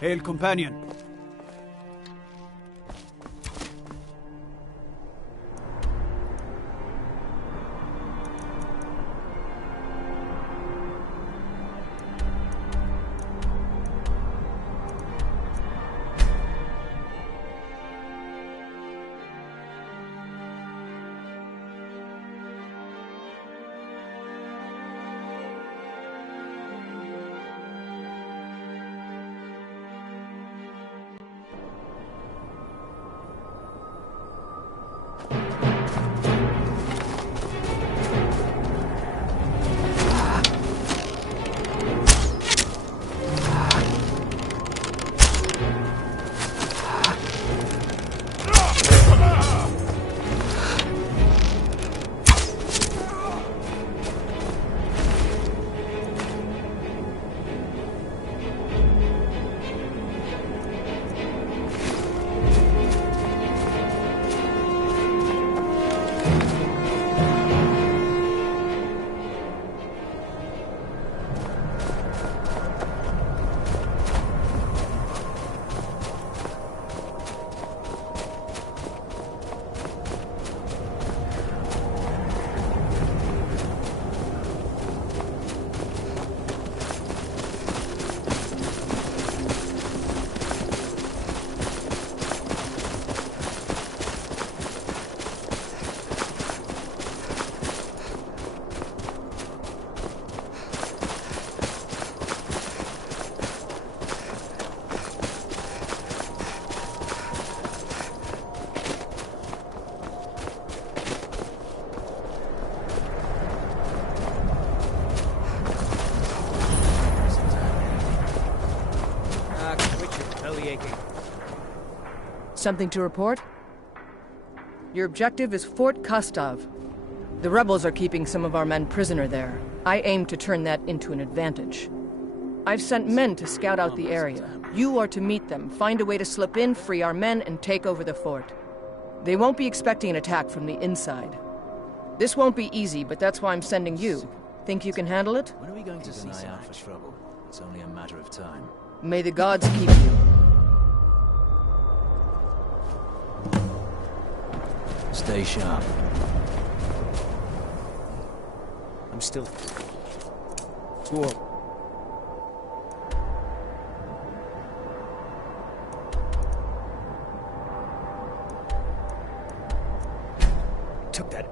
Hail, companion. Something to report? Your objective is Fort Kostov. The rebels are keeping some of our men prisoner there. I aim to turn that into an advantage. I've sent men to scout out the area. You are to meet them, find a way to slip in, free our men, and take over the fort. They won't be expecting an attack from the inside. This won't be easy, but that's why I'm sending you. Think you can handle it? When are we going to see some out for trouble? It's only a matter of time. May the gods keep you. Stay sharp. I'm still... Cool. Took that.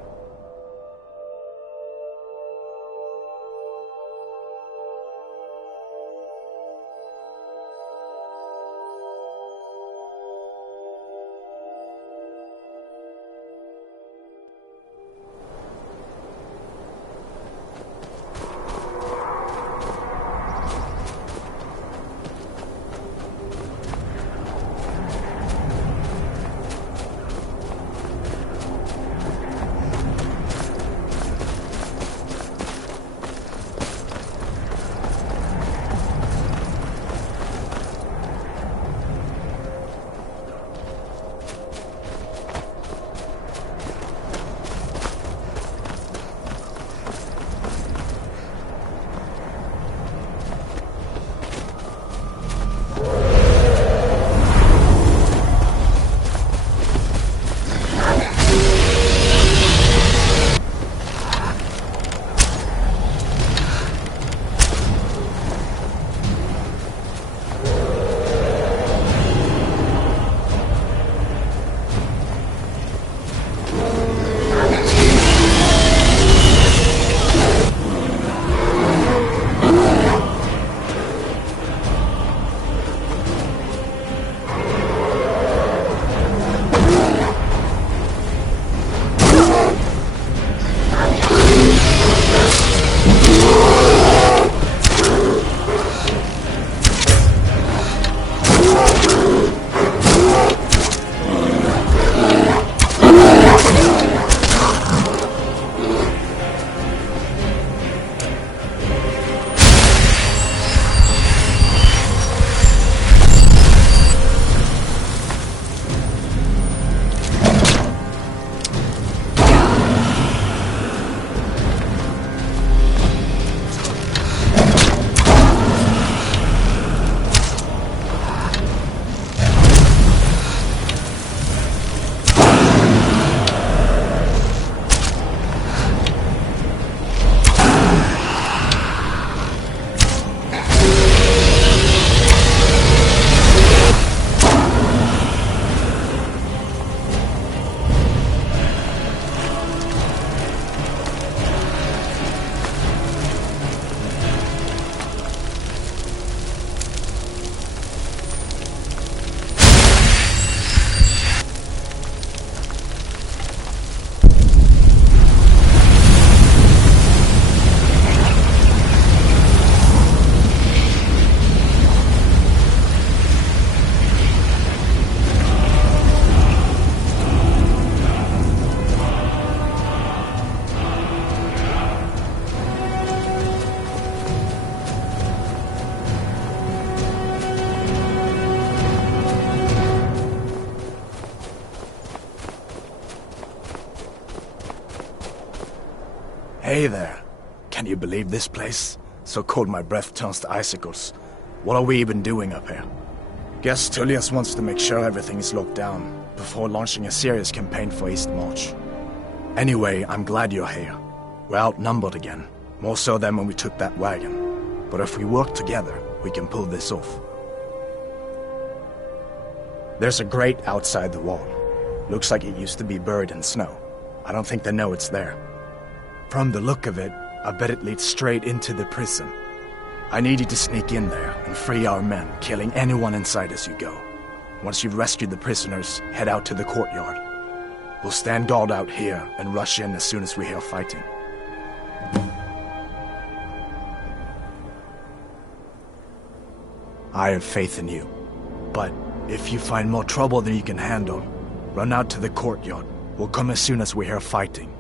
Hey there. Can you believe this place? So cold my breath turns to icicles. What are we even doing up here? Guess Tullius wants to make sure everything is locked down before launching a serious campaign for East March. Anyway, I'm glad you're here. We're outnumbered again, more so than when we took that wagon. But if we work together, we can pull this off. There's a grate outside the wall. Looks like it used to be buried in snow. I don't think they know it's there. From the look of it, I bet it leads straight into the prison. I need you to sneak in there and free our men, killing anyone inside as you go. Once you've rescued the prisoners, head out to the courtyard. We'll stand guard out here and rush in as soon as we hear fighting. I have faith in you, but if you find more trouble than you can handle, run out to the courtyard. We'll come as soon as we hear fighting.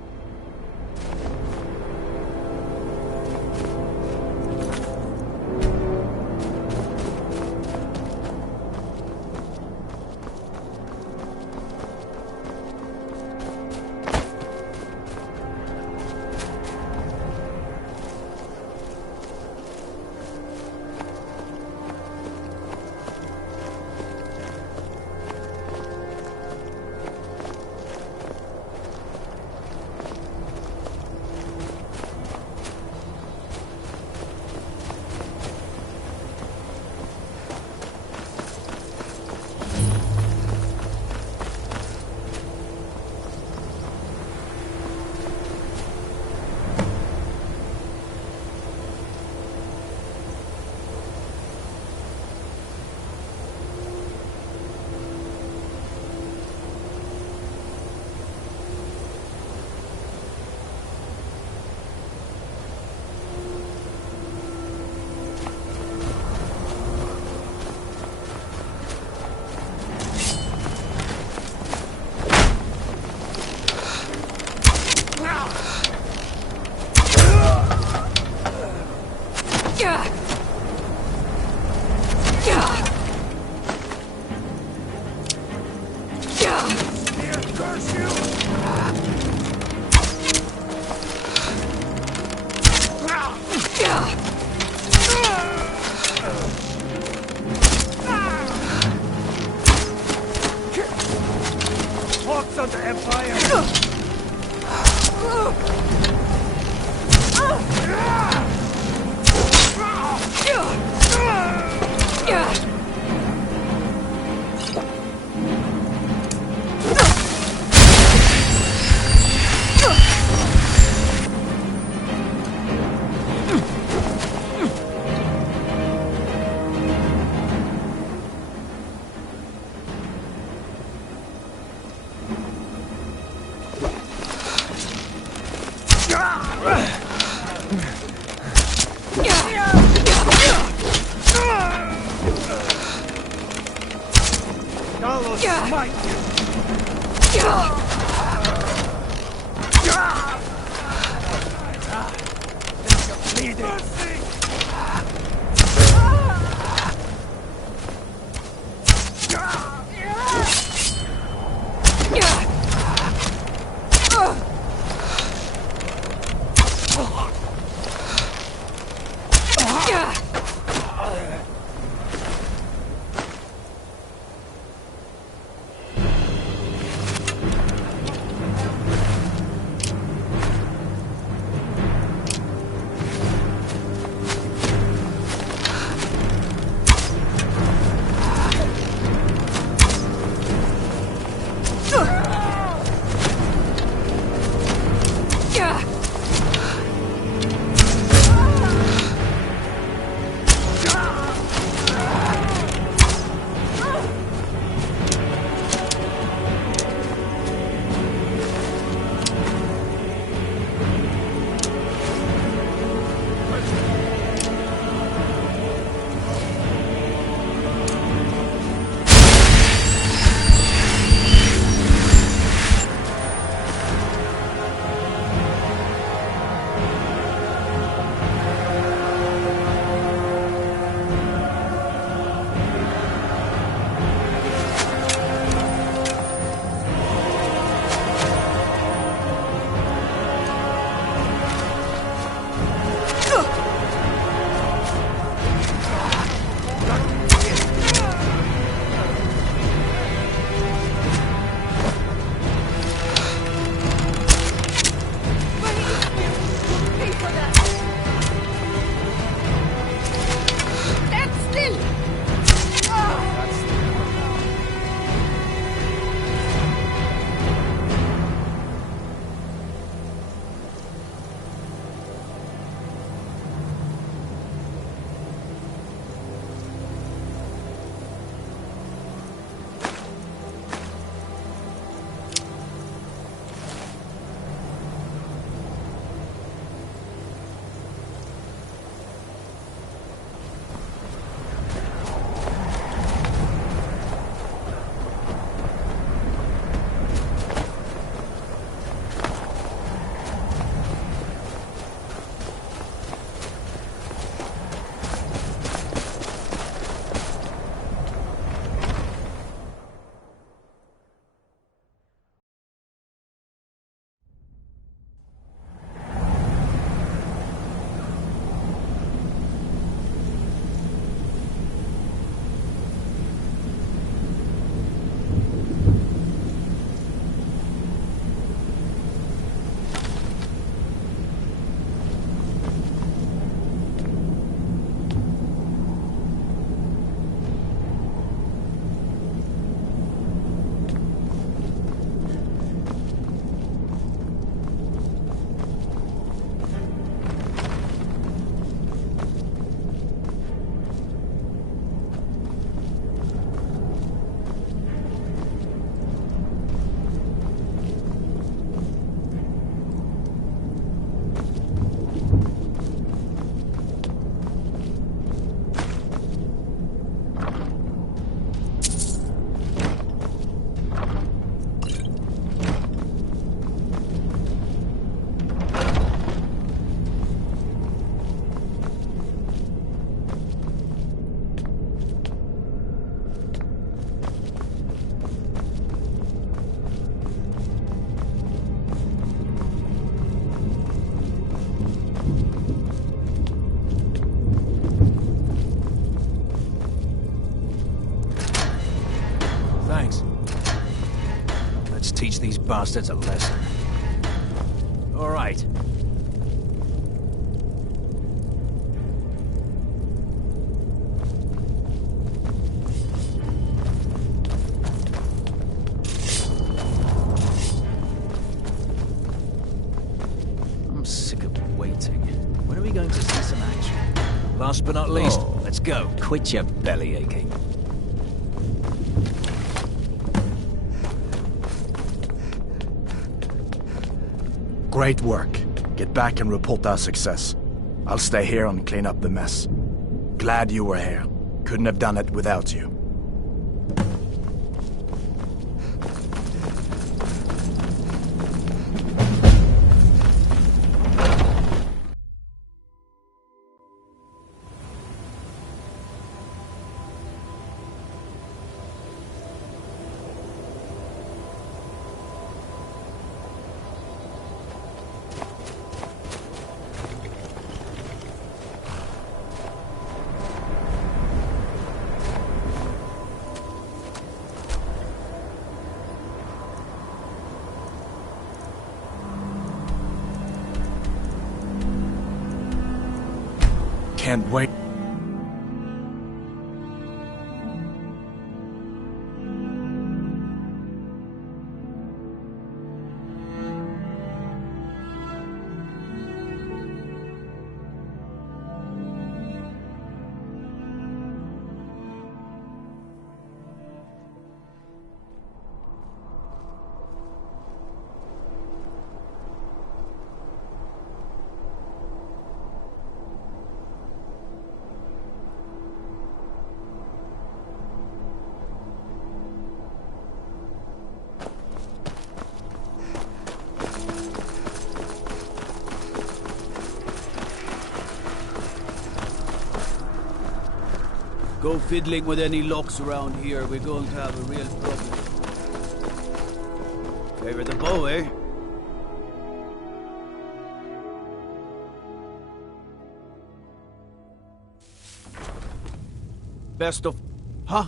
teach these bastards a lesson. All right. I'm sick of waiting. When are we going to see some action? Last but not least, let's go. Quit your belly aching. Great work. Get back and report our success. I'll stay here and clean up the mess. Glad you were here. Couldn't have done it without you. Can't wait. Go fiddling with any locks around here, we're going to have a real problem. Favor the bow, eh? Best of... Huh?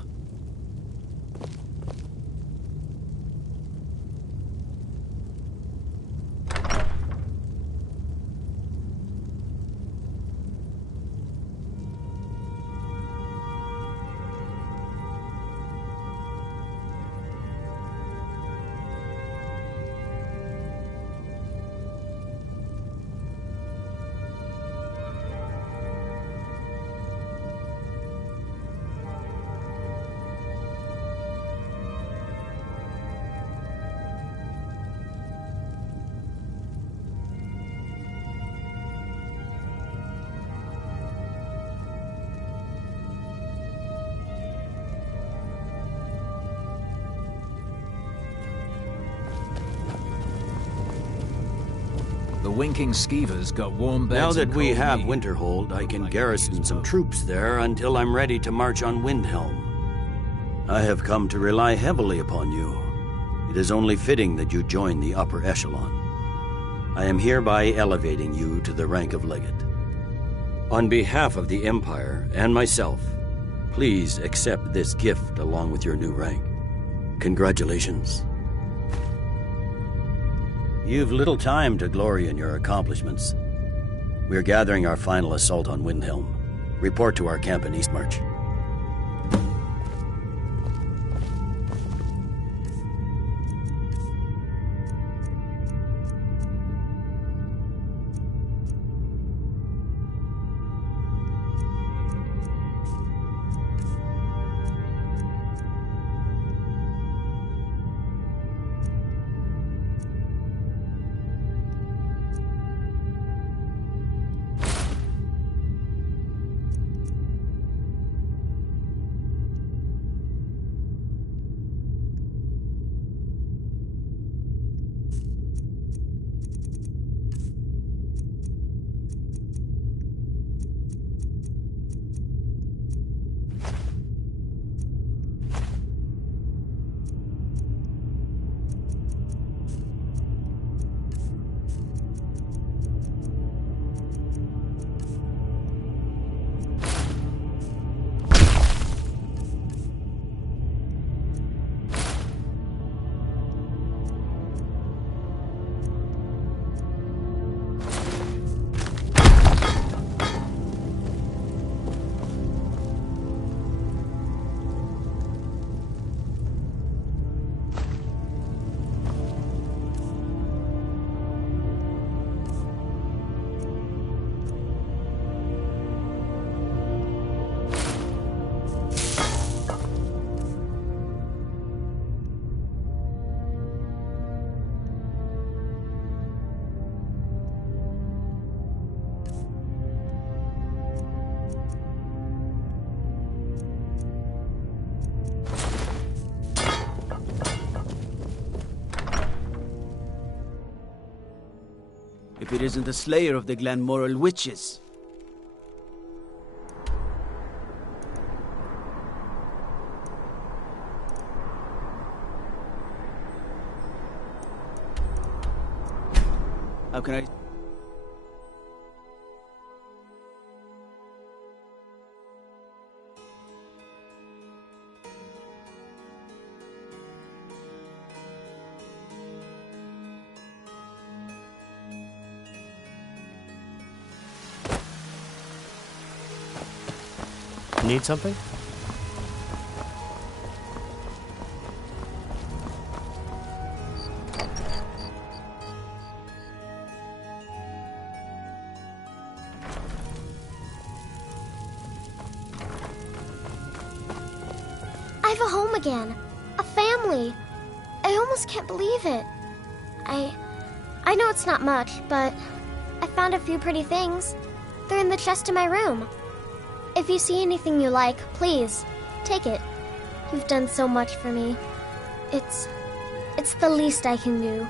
The winking skeevers got warm beds. Now that and we cold have meat. Winterhold, I can Like garrison some well. troops there until I'm ready to march on Windhelm. I have come to rely heavily upon you. It is only fitting that you join the upper echelon. I am hereby elevating you to the rank of Legate. On behalf of the Empire and myself, please accept this gift along with your new rank. Congratulations. You've little time to glory in your accomplishments. We're gathering our final assault on Windhelm. Report to our camp in Eastmarch. If it isn't the slayer of the Glanmoral witches. How can I... Need something? I have a home again. A family. I almost can't believe it. I know it's not much, but I found a few pretty things. They're in the chest in my room. If you see anything you like, please, take it. You've done so much for me. It's the least I can do.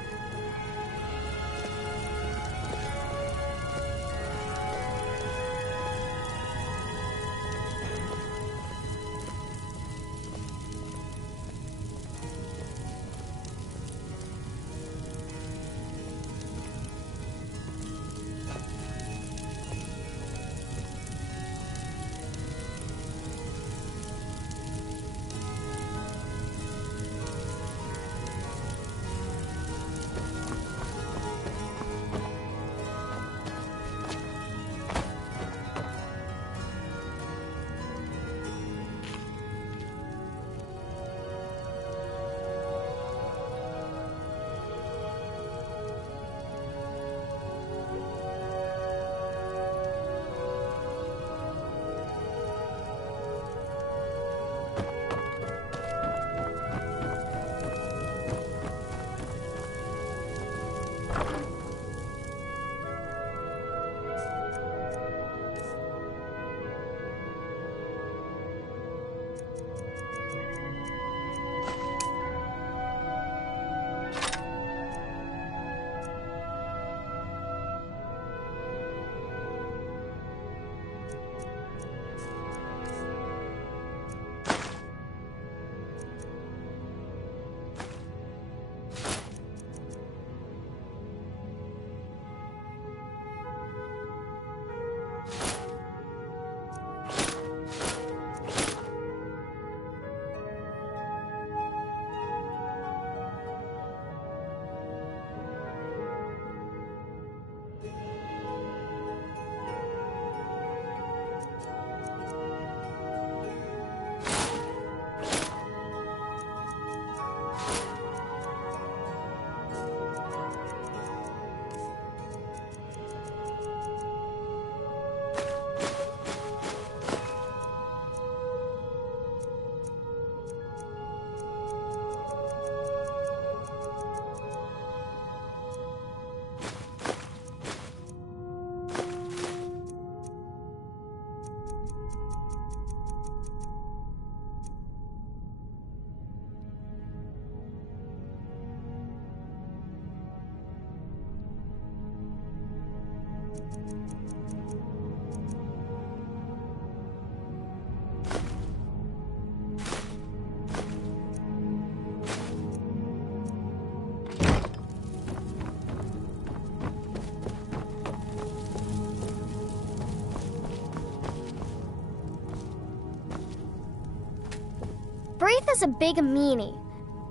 Braith is a big meanie.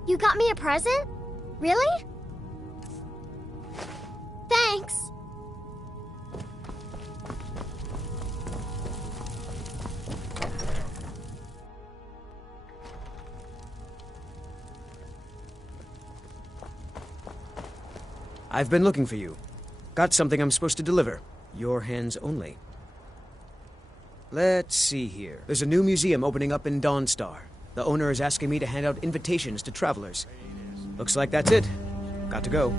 You got me a present? Really? Thanks. I've been looking for you. Got something I'm supposed to deliver. Your hands only. Let's see here. There's a new museum opening up in Dawnstar. The owner is asking me to hand out invitations to travelers. Looks like that's it. Got to go.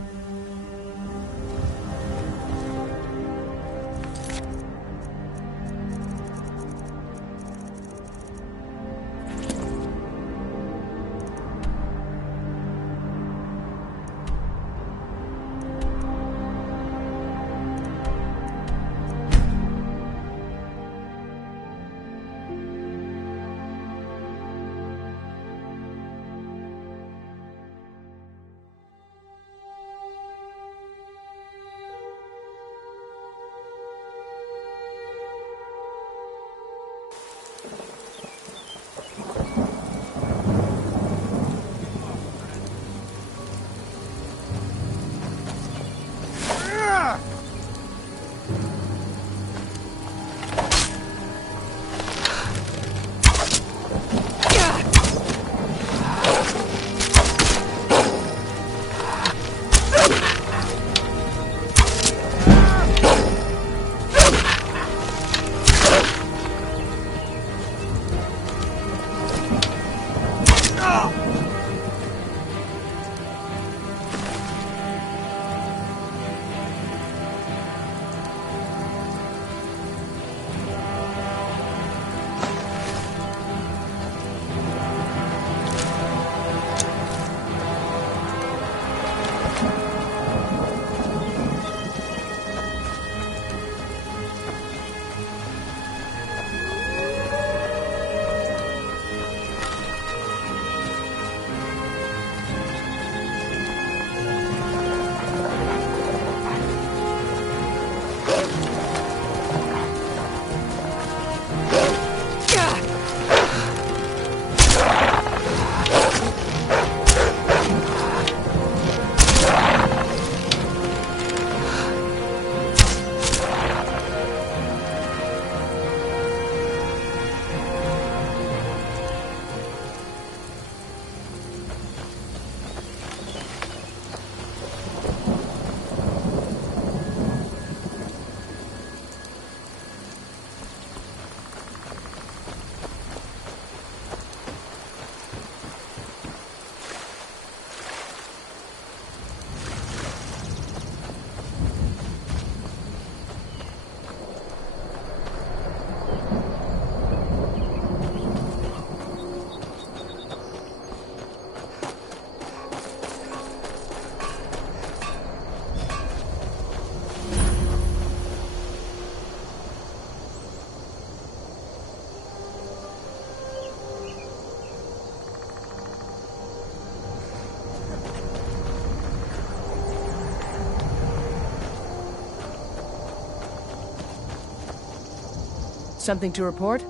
something to report?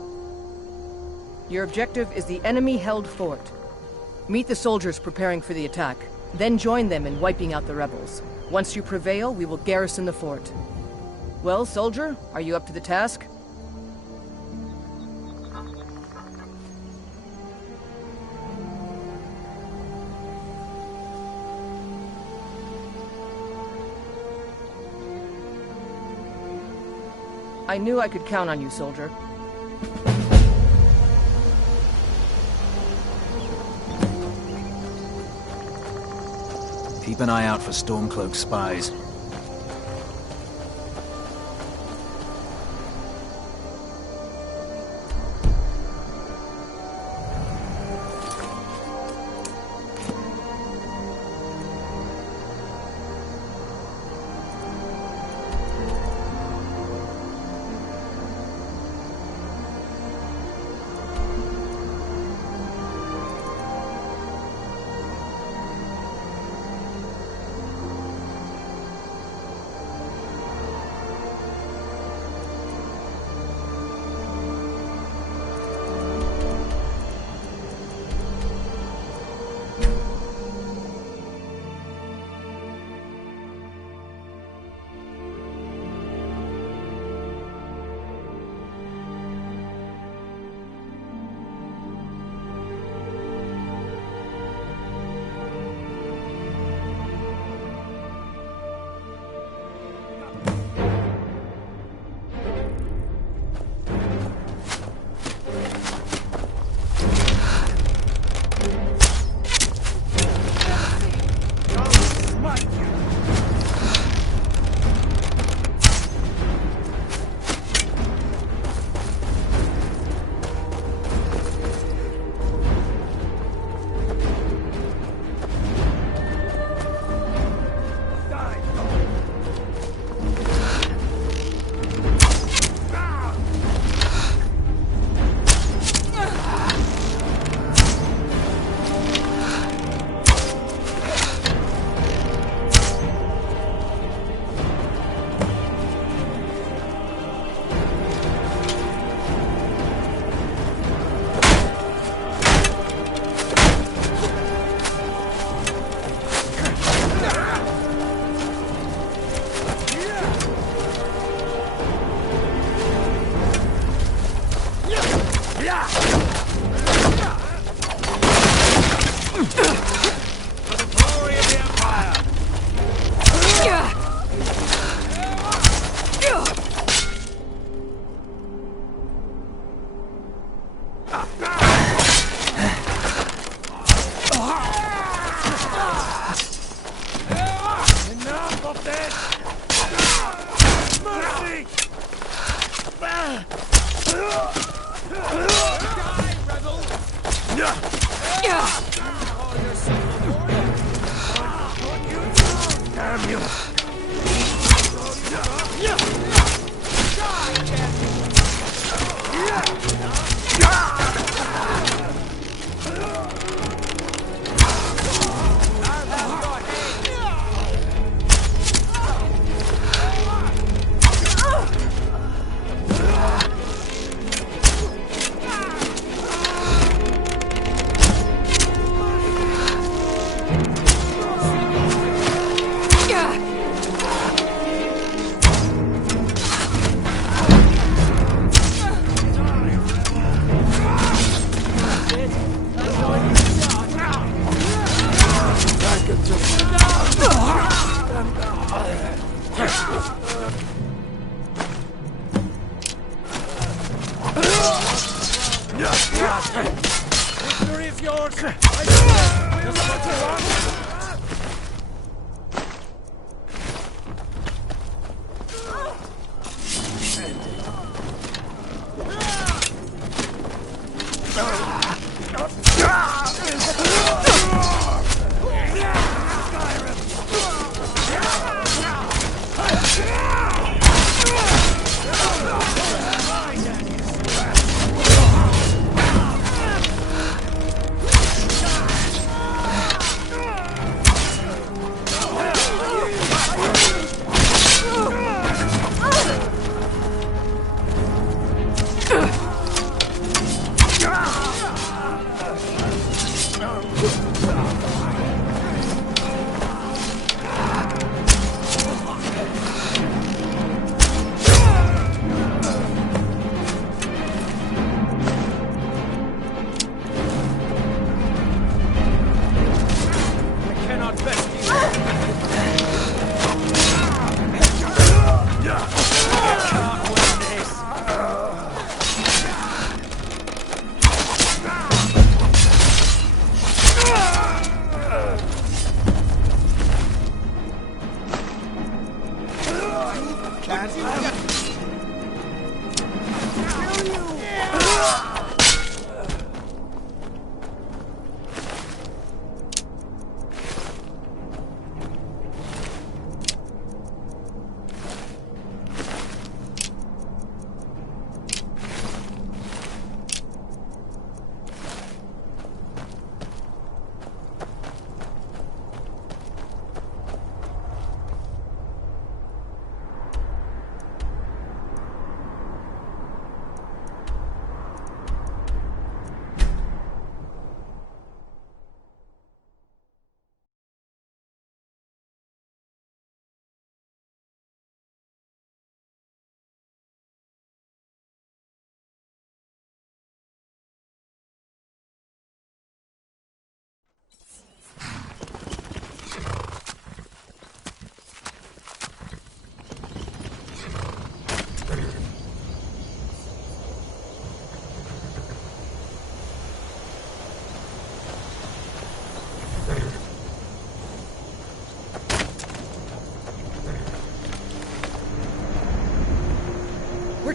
Your objective is the enemy-held fort. Meet the soldiers preparing for the attack, then join them in wiping out the rebels. Once you prevail, we will garrison the fort. Well, soldier, are you up to the task? I knew I could count on you, soldier. Keep an eye out for Stormcloak spies.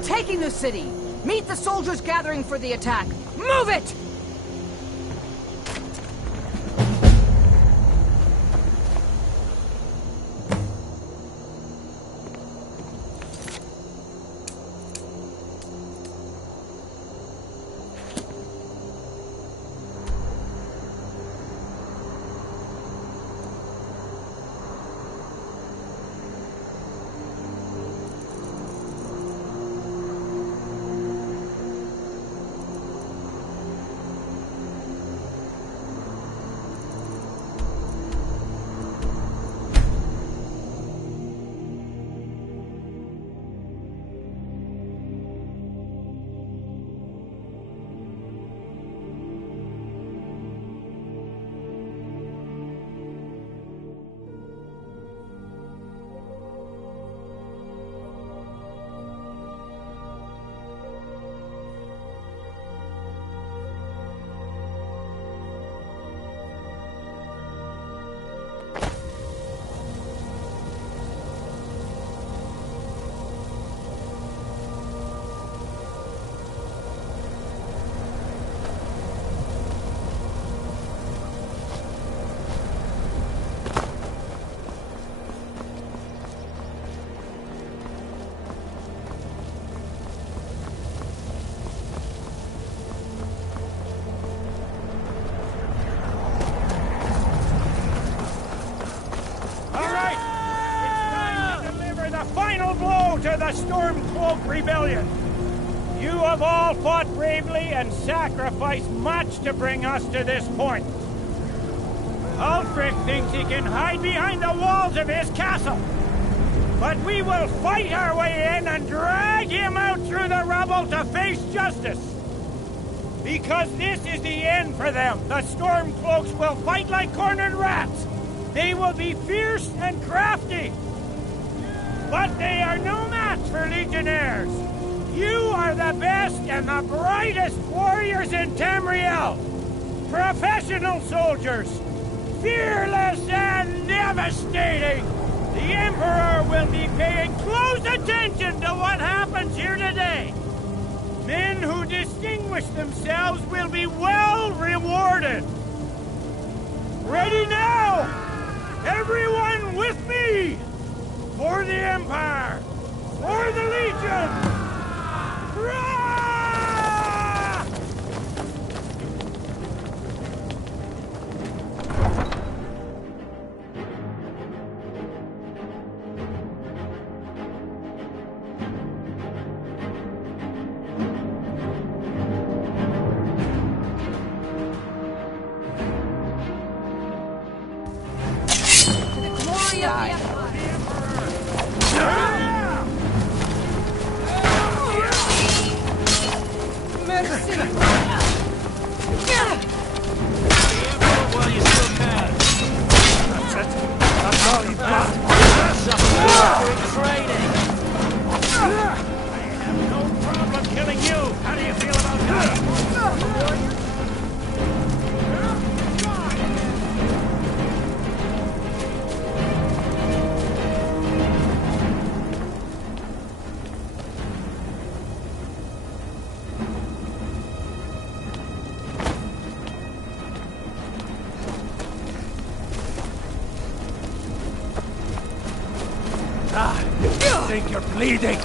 taking the city! Meet the soldiers gathering for the attack! Move it! To the Stormcloak Rebellion. You have all fought bravely and sacrificed much to bring us to this point. Ulfric thinks he can hide behind the walls of his castle. But we will fight our way in and drag him out through the rubble to face justice. Because this is the end for them. The Stormcloaks will fight like cornered rats. They will be fierce and crafty. But they are no match for Legionnaires. You are the best and the brightest warriors in Tamriel. Professional soldiers, fearless and devastating. The Emperor will be paying close attention to what happens here today. Men who distinguish themselves will be well rewarded. Ready now! Everyone with me! For the Empire! For the Legion! Rah! To the glory of the Empire! Well, you still can. That's it. That's all you've got. Training. I have no problem killing you. How do you feel about that? I think you're bleeding.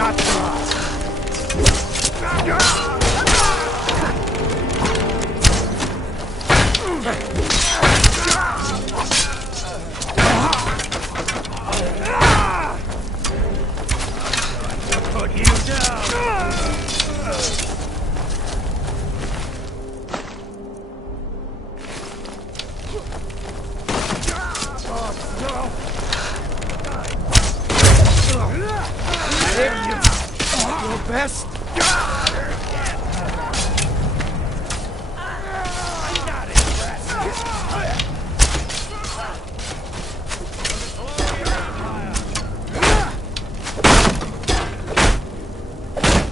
Put you down! Your best.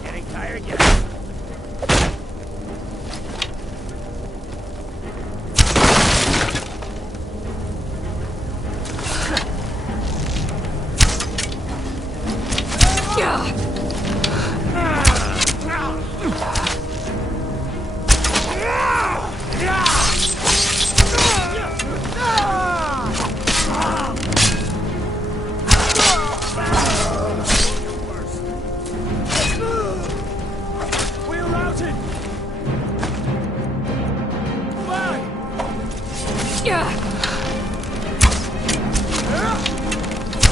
Getting tired yet?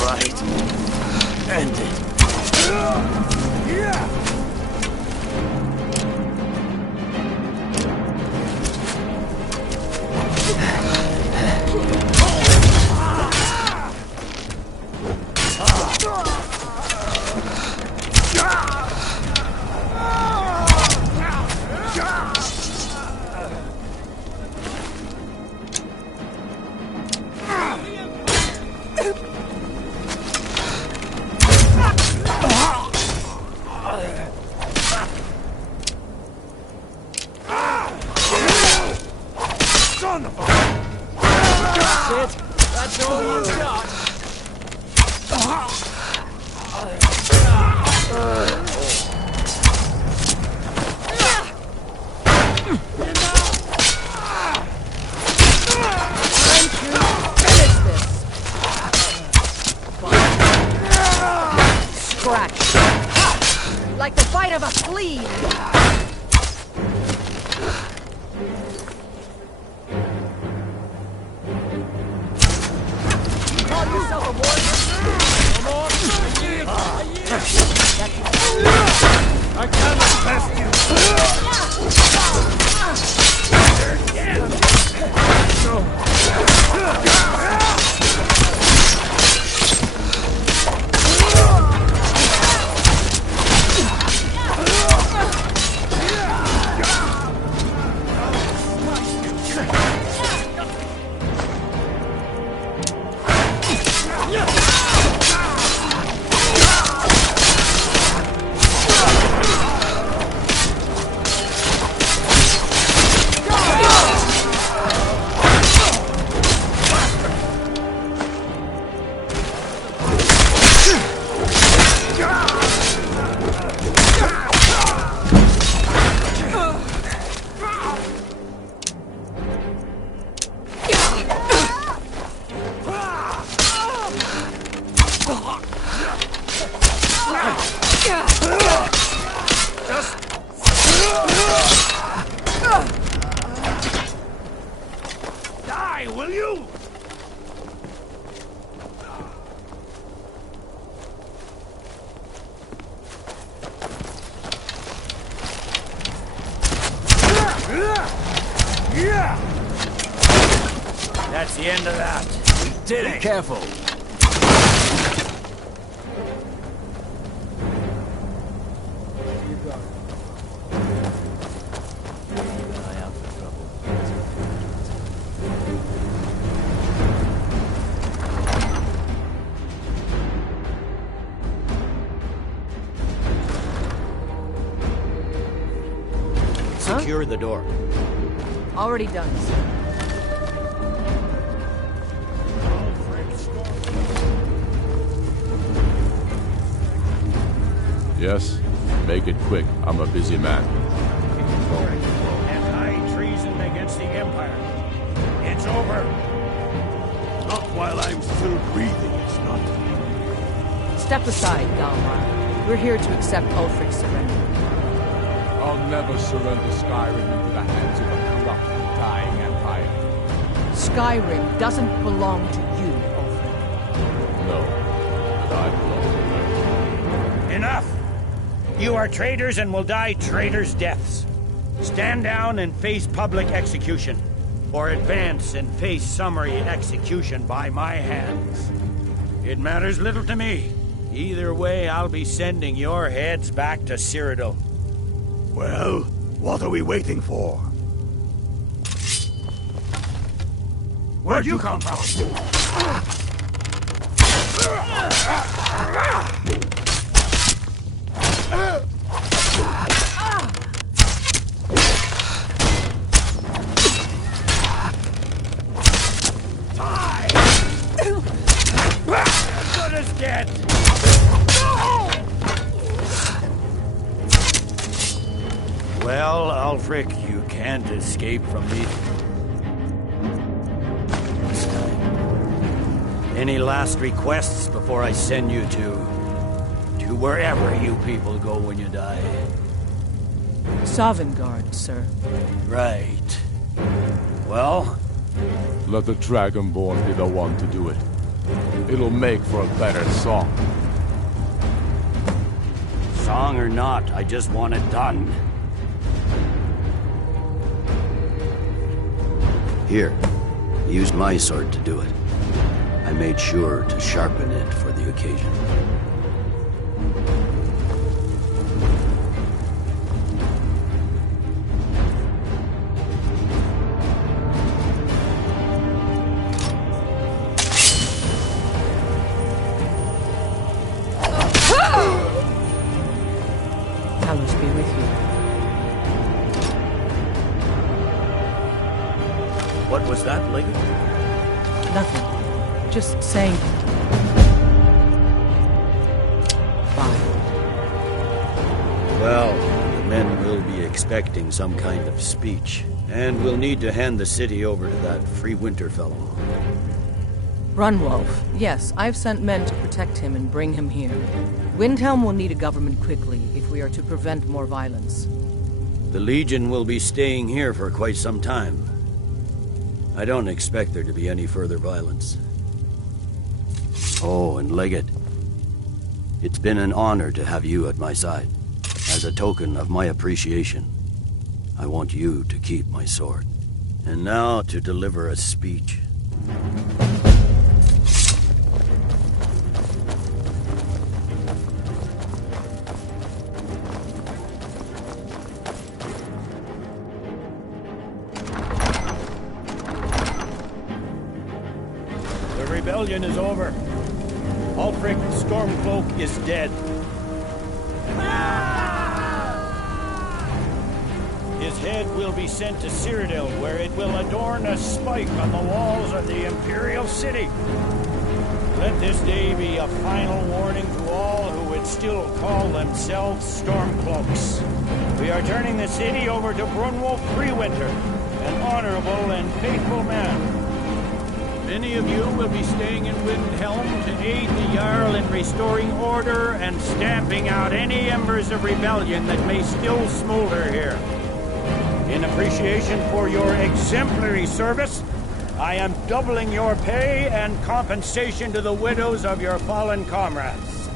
Right. End it. That's it. That's all you've got. Finish this! Scratch. Like the bite of a flea! Call yourself a warrior? I cannot best you! Die, will you? That's the end of that. We did it. Be careful. Eye out for trouble. Secure the door. Already done, sir. Yes? Make it quick. I'm a busy man. And high treason against the Empire. It's over. Not while I'm still breathing, it's not. Step aside, Galmar. We're here to accept Ulfric's surrender. I'll never surrender Skyrim into the hands of a corrupt, dying empire. Skyrim doesn't belong to you, Ulfric. No, but I belong to her. Enough! You are traitors and will die traitors' deaths. Stand down and face public execution, or advance and face summary execution by my hands. It matters little to me. Either way, I'll be sending your heads back to Cyrodiil. Well, what are we waiting for? Where'd you come from? Good as dead! Well, Ulfric, you can't escape from me this time. Any last requests before I send you to wherever you people go when you die? Sovngarde, sir. Right. Well? Let the Dragonborn be the one to do it. It'll make for a better song. Song or not, I just want it done. Here, I used my sword to do it. I made sure to sharpen it for the occasion. Talos be with you. What was that, Legate? Nothing. Just saying. Bye. Well, the men will be expecting some kind of speech, and we'll need to hand the city over to that free winter fellow. Runwolf. Yes, I've sent men to protect him and bring him here. Windhelm will need a government quickly if we are to prevent more violence. The Legion will be staying here for quite some time. I don't expect there to be any further violence. Oh, and Legate, it's been an honor to have you at my side. As a token of my appreciation, I want you to keep my sword. And now to deliver a speech. The rebellion is over. Ulfric Stormcloak is dead. His head will be sent to Cyrodiil, where it will adorn a spike on the walls of the Imperial City. Let this day be a final warning to all who would still call themselves Stormcloaks. We are turning the city over to Brunwolf Freewinter, an honorable and faithful man. Many of you will be staying in Windhelm to aid the Jarl in restoring order and stamping out any embers of rebellion that may still smolder here. In appreciation for your exemplary service, I am doubling your pay and compensation to the widows of your fallen comrades.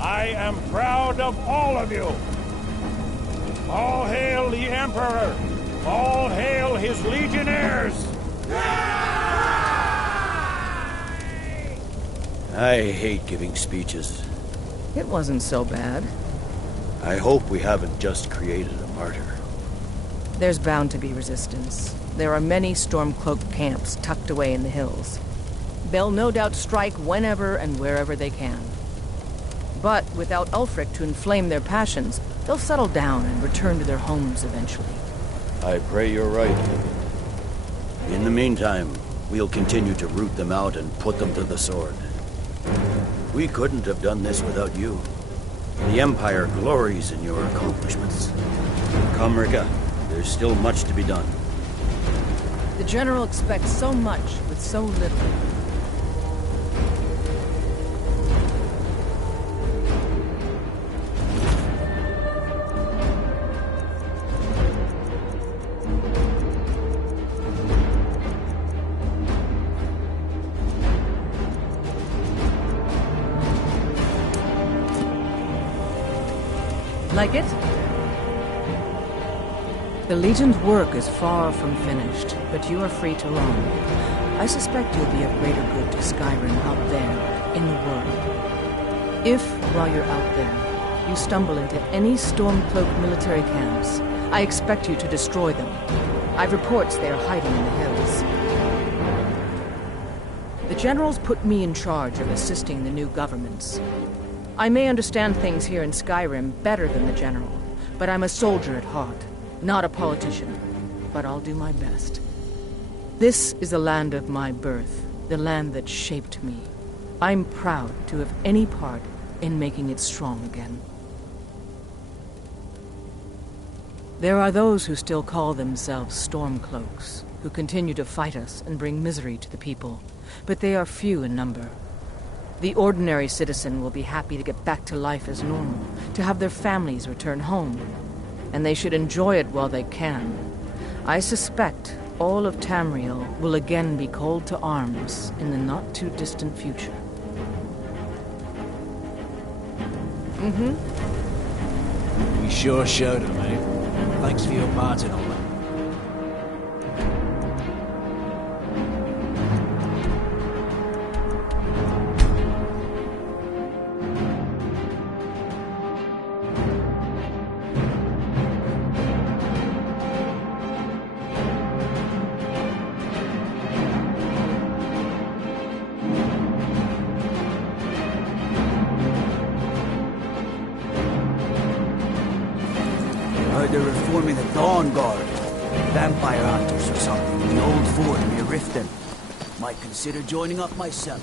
I am proud of all of you. All hail the Emperor! All hail his legionnaires! I hate giving speeches. It wasn't so bad. I hope we haven't just created a martyr. There's bound to be resistance. There are many Stormcloak camps tucked away in the hills. They'll no doubt strike whenever and wherever they can. But without Ulfric to inflame their passions, they'll settle down and return to their homes eventually. I pray you're right. In the meantime, we'll continue to root them out and put them to the sword. We couldn't have done this without you. The Empire glories in your accomplishments. Come, Rika. There's still much to be done. The General expects so much with so little. Like it? The Legion's work is far from finished, but you are free to roam. I suspect you'll be of greater good to Skyrim out there, in the world. If, while you're out there, you stumble into any Stormcloak military camps, I expect you to destroy them. I've reports they are hiding in the hills. The generals put me in charge of assisting the new governments. I may understand things here in Skyrim better than the general, but I'm a soldier at heart, not a politician. But I'll do my best. This is the land of my birth, the land that shaped me. I'm proud to have any part in making it strong again. There are those who still call themselves Stormcloaks, who continue to fight us and bring misery to the people, but they are few in number. The ordinary citizen will be happy to get back to life as normal, to have their families return home, and they should enjoy it while they can. I suspect all of Tamriel will again be called to arms in the not-too-distant future. We sure showed him, mate. Thanks for your part in all that. They're reforming the Dawn Guard. Vampire hunters or something in the old fort near Riften. Might consider joining up myself.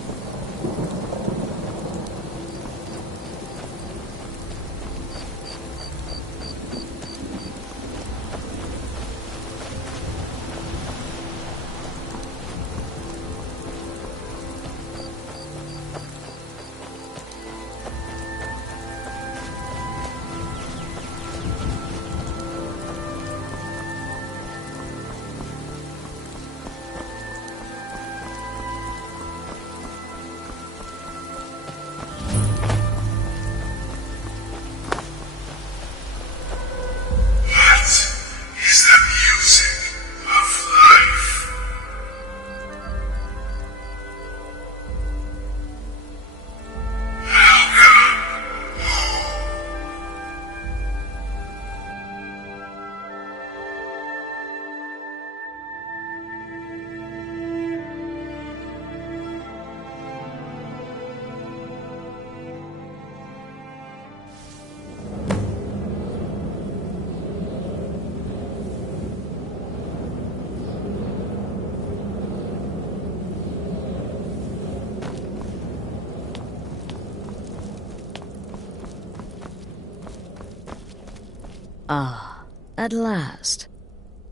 Ah, at last.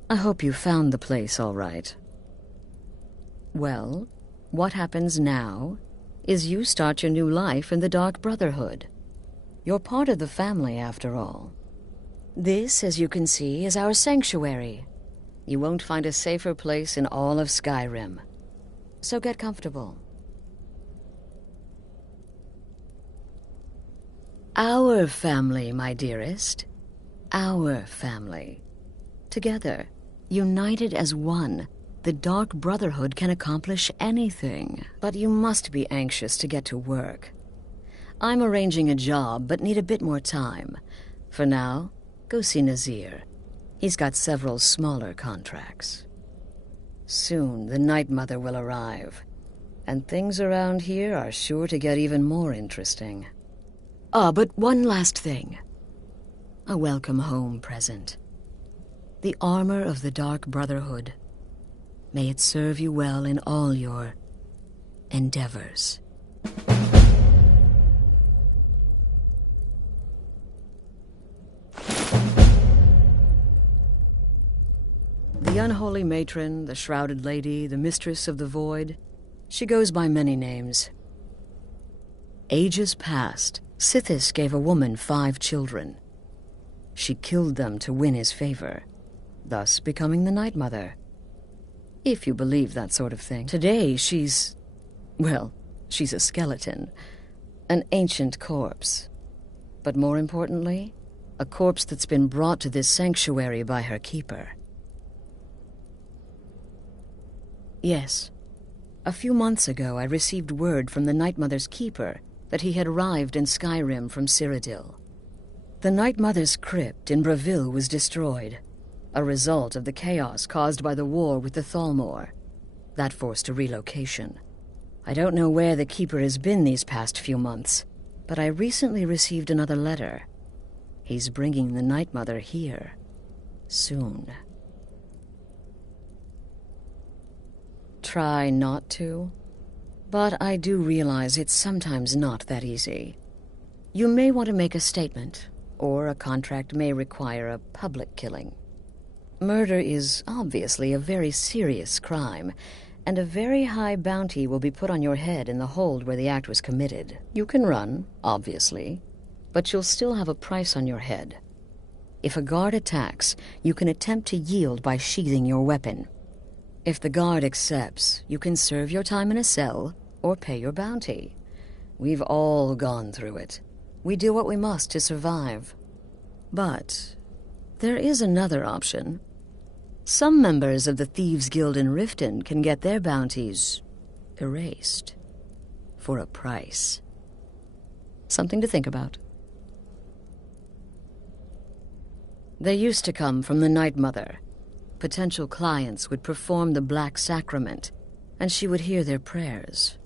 I hope you found the place all right. Well, what happens now is you start your new life in the Dark Brotherhood. You're part of the family, after all. This, as you can see, is our sanctuary. You won't find a safer place in all of Skyrim. So get comfortable. Our family, my dearest. Our family. Together, united as one, the Dark Brotherhood can accomplish anything. But you must be anxious to get to work. I'm arranging a job, but need a bit more time. For now, go see Nazir. He's got several smaller contracts. Soon, the Night Mother will arrive, and things around here are sure to get even more interesting. Ah, but one last thing. A welcome home present. The armor of the Dark Brotherhood. May it serve you well in all your endeavors. The unholy matron, the shrouded lady, the mistress of the void, she goes by many names. Ages past, Sithis gave a woman 5 children. She killed them to win his favor, thus becoming the Night Mother. If you believe that sort of thing. Today, she's a skeleton. An ancient corpse. But more importantly, A corpse that's been brought to this sanctuary by her keeper. Yes. A few months ago, I received word from the Night Mother's keeper that he had arrived in Skyrim from Cyrodiil. The Night Mother's crypt in Bravil was destroyed, a result of the chaos caused by the war with the Thalmor. That forced a relocation. I don't know where the keeper has been these past few months, but I recently received another letter. He's bringing the Night Mother here. Soon. Try not to, but I do realize it's sometimes not that easy. You may want to make a statement, or a contract may require a public killing. Murder is obviously a very serious crime, and a very high bounty will be put on your head in the hold where the act was committed. You can run, obviously, but you'll still have a price on your head. If a guard attacks, you can attempt to yield by sheathing your weapon. If the guard accepts, you can serve your time in a cell or pay your bounty. We've all gone through it. We do what we must to survive. But there is another option. Some members of the Thieves' Guild in Riften can get their bounties erased for a price. Something to think about. They used to come from the Night Mother. Potential clients would perform the Black Sacrament, and she would hear their prayers.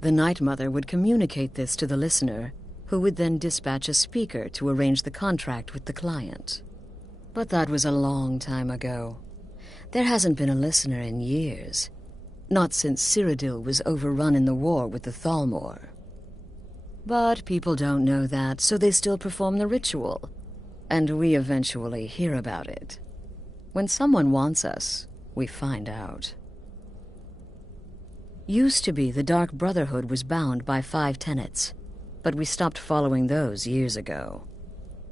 The Night Mother would communicate this to the listener, who would then dispatch a speaker to arrange the contract with the client. But that was a long time ago. There hasn't been a listener in years. Not since Cyrodiil was overrun in the war with the Thalmor. But people don't know that, so they still perform the ritual. And we eventually hear about it. When someone wants us, we find out. Used to be the Dark Brotherhood was bound by 5 tenets, but we stopped following those years ago.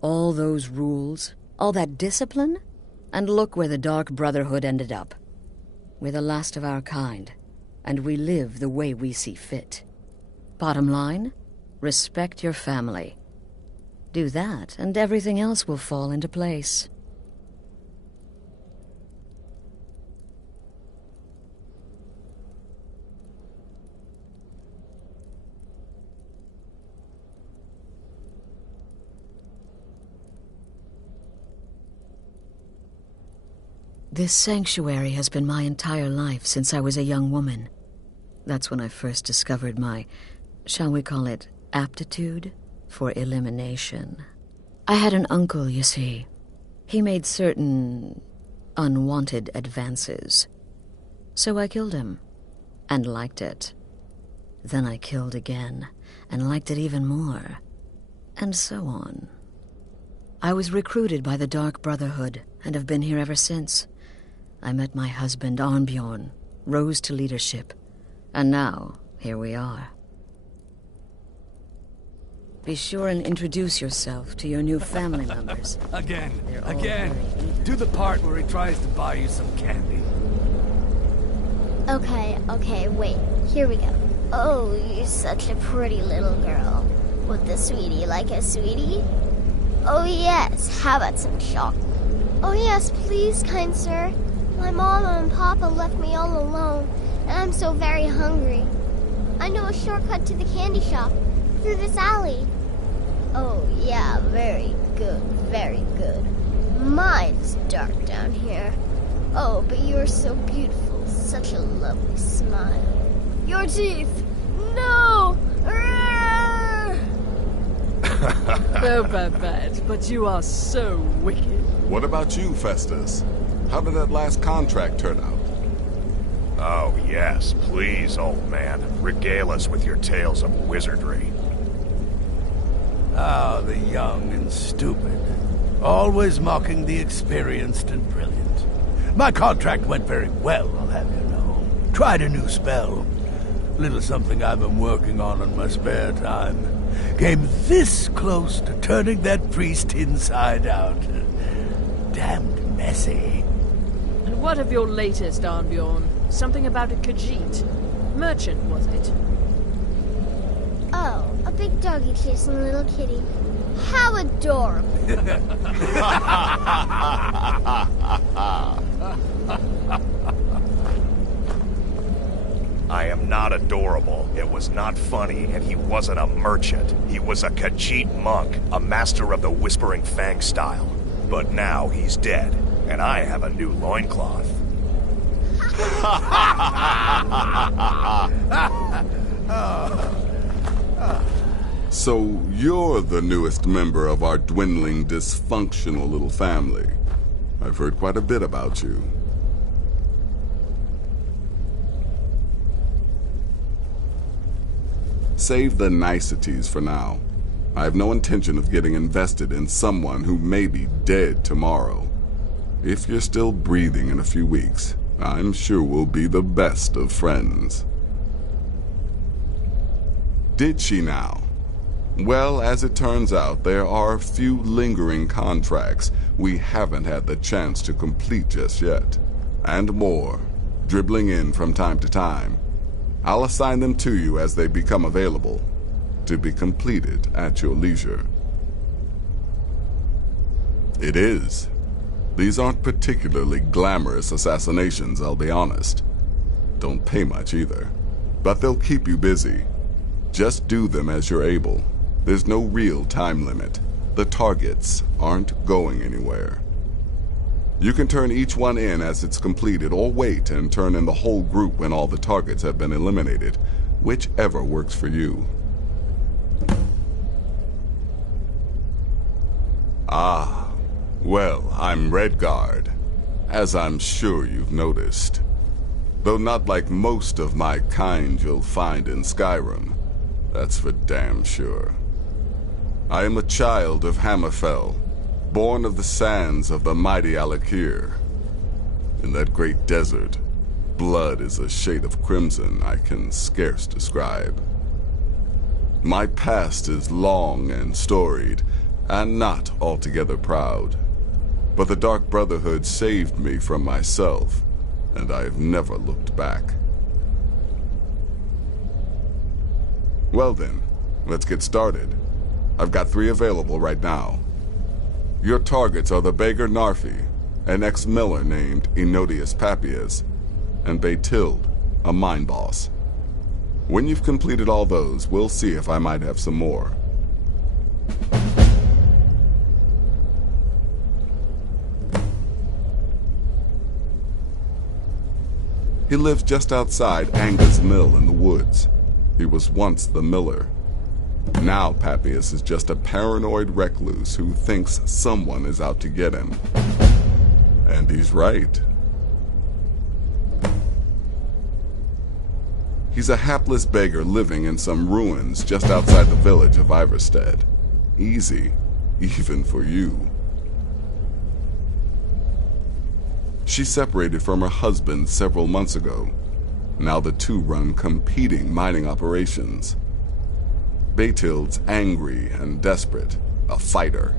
All those rules, all that discipline, and look where the Dark Brotherhood ended up. We're the last of our kind, and we live the way we see fit. Bottom line, respect your family. Do that, and everything else will fall into place. This sanctuary has been my entire life since I was a young woman. That's when I first discovered my, shall we call it, aptitude for elimination. I had an uncle, you see. He made certain unwanted advances. So I killed him, and liked it. Then I killed again, and liked it even more, and so on. I was recruited by the Dark Brotherhood, and have been here ever since. I met my husband, Arnbjorn, rose to leadership, and now, here we are. Be sure and introduce yourself to your new family members. Again. Do the part where he tries to buy you some candy. Okay, wait. Here we go. Oh, you're such a pretty little girl. With the sweetie like a sweetie? Oh yes, how about some chocolate? Oh yes, please, kind sir. My mama and papa left me all alone, and I'm so very hungry. I know a shortcut to the candy shop, through this alley. Oh yeah, very good, very good. Mine's dark down here. Oh, but you're so beautiful, such a lovely smile. Your teeth! No! Oh, Babette, but you are so wicked. What about you, Festus? How did that last contract turn out? Oh, yes, please, old man. Regale us with your tales of wizardry. Ah, the young and stupid. Always mocking the experienced and brilliant. My contract went very well, I'll have you know. Tried a new spell. Little something I've been working on in my spare time. Came this close to turning that priest inside out. Damned messy. And what of your latest, Arnbjorn? Something about a Khajiit. Merchant, was it? Oh, a big doggy chasing a little kitty. How adorable. I am not adorable. It was not funny, and he wasn't a merchant. He was a Khajiit monk, a master of the Whispering Fang style. But now he's dead, and I have a new loincloth. So you're the newest member of our dwindling, dysfunctional little family. I've heard quite a bit about you. Save the niceties for now. I have no intention of getting invested in someone who may be dead tomorrow. If you're still breathing in a few weeks, I'm sure we'll be the best of friends. Did she now? Well, as it turns out, there are a few lingering contracts we haven't had the chance to complete just yet. And more, dribbling in from time to time. I'll assign them to you as they become available, to be completed at your leisure. It is. These aren't particularly glamorous assassinations, I'll be honest. Don't pay much either. But they'll keep you busy. Just do them as you're able. There's no real time limit. The targets aren't going anywhere. You can turn each one in as it's completed, or wait and turn in the whole group when all the targets have been eliminated, whichever works for you. Ah, well, I'm Redguard, as I'm sure you've noticed. Though not like most of my kind you'll find in Skyrim, that's for damn sure. I am a child of Hammerfell, born of the sands of the mighty Alakir. In that great desert, blood is a shade of crimson I can scarce describe. My past is long and storied, and not altogether proud. But the Dark Brotherhood saved me from myself, and I have never looked back. Well then, let's get started. I've got 3 available right now. Your targets are the beggar Narfi, an ex-miller named Enodius Papias, and Baytild, a mine boss. When you've completed all those, we'll see if I might have some more. He lives just outside Anga's mill in the woods. He was once the miller. Now Papias is just a paranoid recluse who thinks someone is out to get him. And he's right. He's a hapless beggar living in some ruins just outside the village of Iverstead. Easy, even for you. She separated from her husband several months ago. Now the two run competing mining operations. Baytild's angry and desperate, a fighter.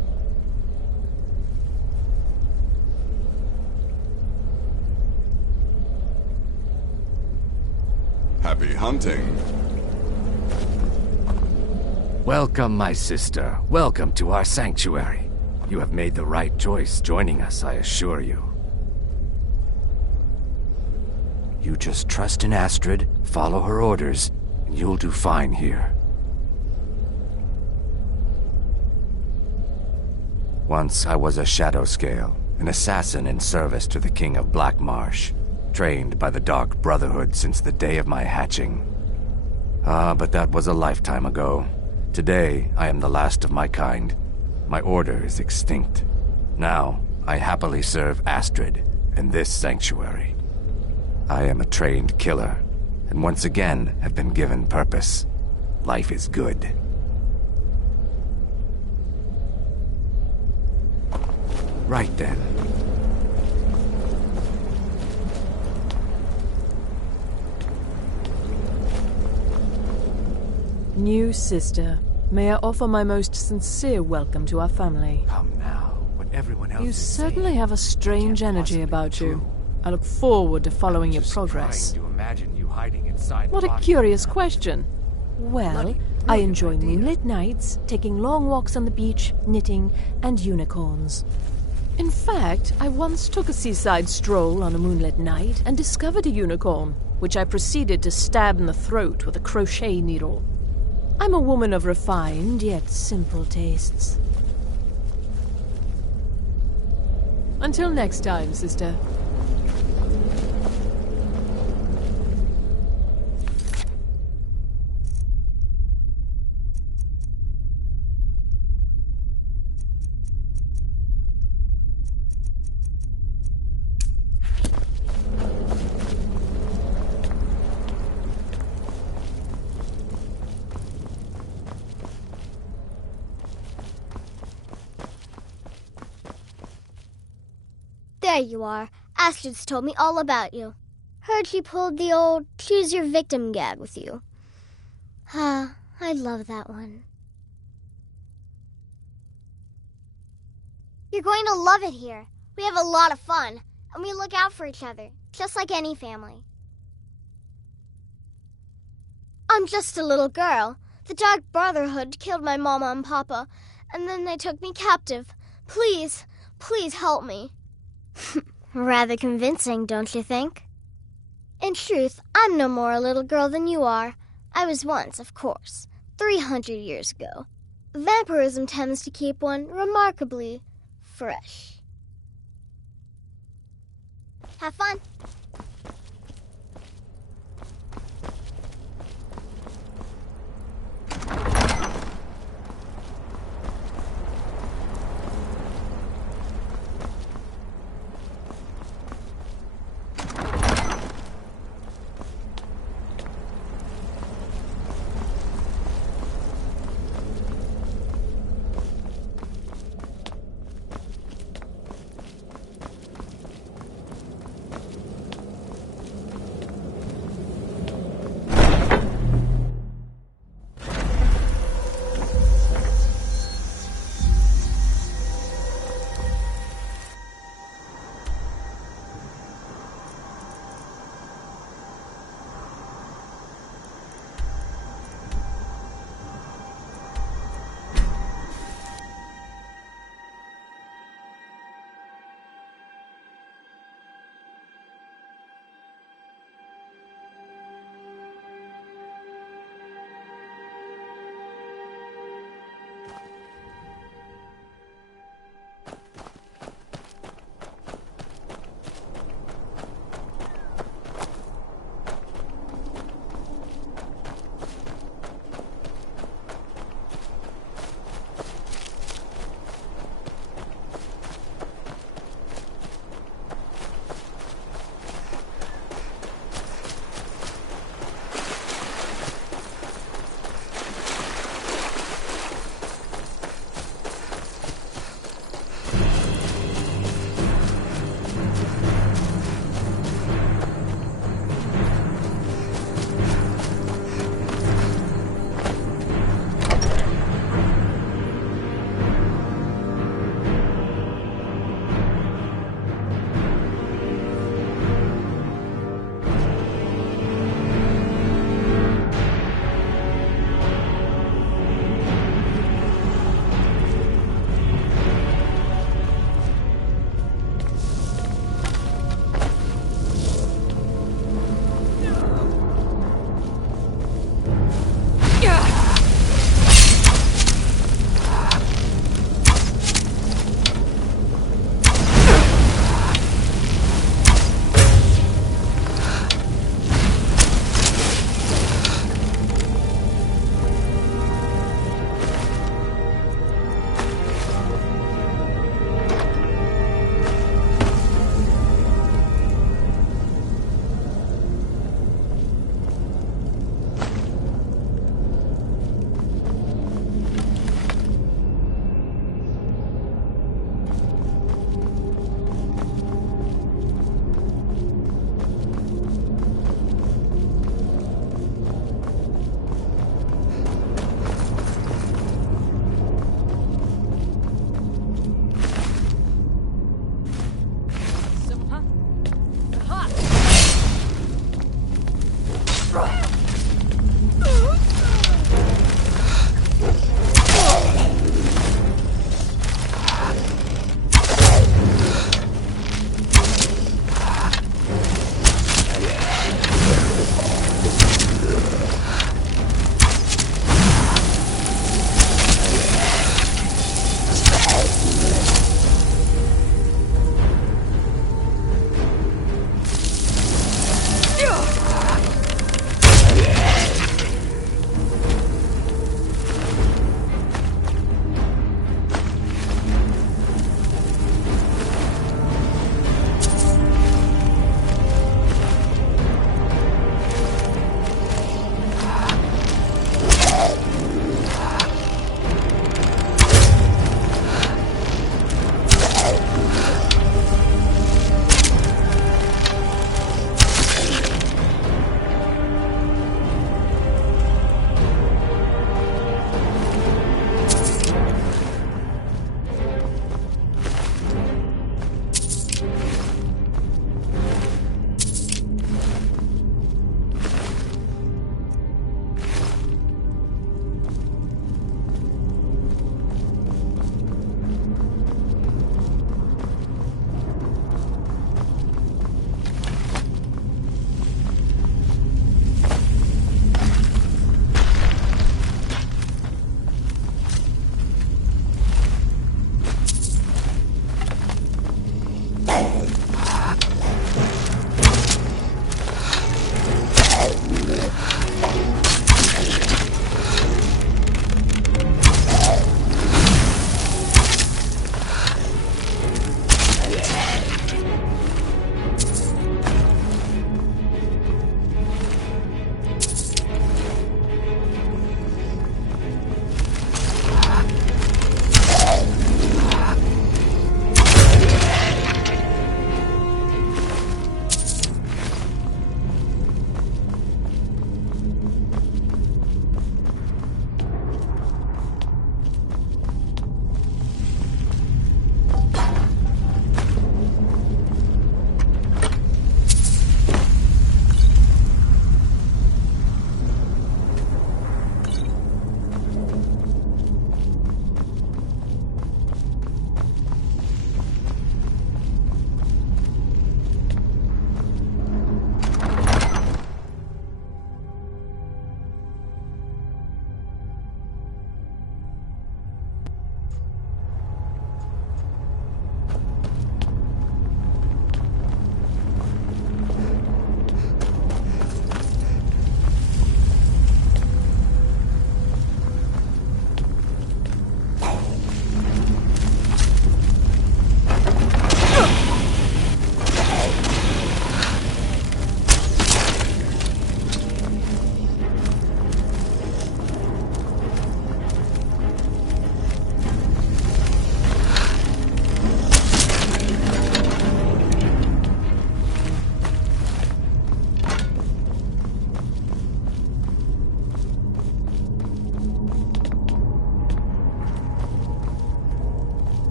Happy hunting. Welcome, my sister. Welcome to our sanctuary. You have made the right choice joining us, I assure you. You just trust in Astrid, follow her orders, and you'll do fine here. Once I was a Shadowscale, an assassin in service to the King of Blackmarsh, trained by the Dark Brotherhood since the day of my hatching. But that was a lifetime ago. Today, I am the last of my kind. My order is extinct. Now, I happily serve Astrid in this sanctuary. I am a trained killer, and once again have been given purpose. Life is good. Right then. New sister, may I offer my most sincere welcome to our family. Come now, what everyone else You is certainly saying have a strange can't energy possibly about be you. true. I look forward to following your Just progress. trying to imagine you hiding inside What the a body curious of question. Well, I enjoy moonlit nights, taking long walks on the beach, knitting, and unicorns. In fact, I once took a seaside stroll on a moonlit night and discovered a unicorn, which I proceeded to stab in the throat with a crochet needle. I'm a woman of refined yet simple tastes. Until next time, sister. There you are. Astrid's told me all about you. Heard she pulled the old choose your victim gag with you. Ah, I love that one. You're going to love it here. We have a lot of fun, and we look out for each other, just like any family. I'm just a little girl. The Dark Brotherhood killed my mama and papa, and then they took me captive. Please, please help me. Rather convincing, don't you think? In truth, I'm no more a little girl than you are. I was once, of course, 300 years ago. Vampirism tends to keep one remarkably fresh. Have fun.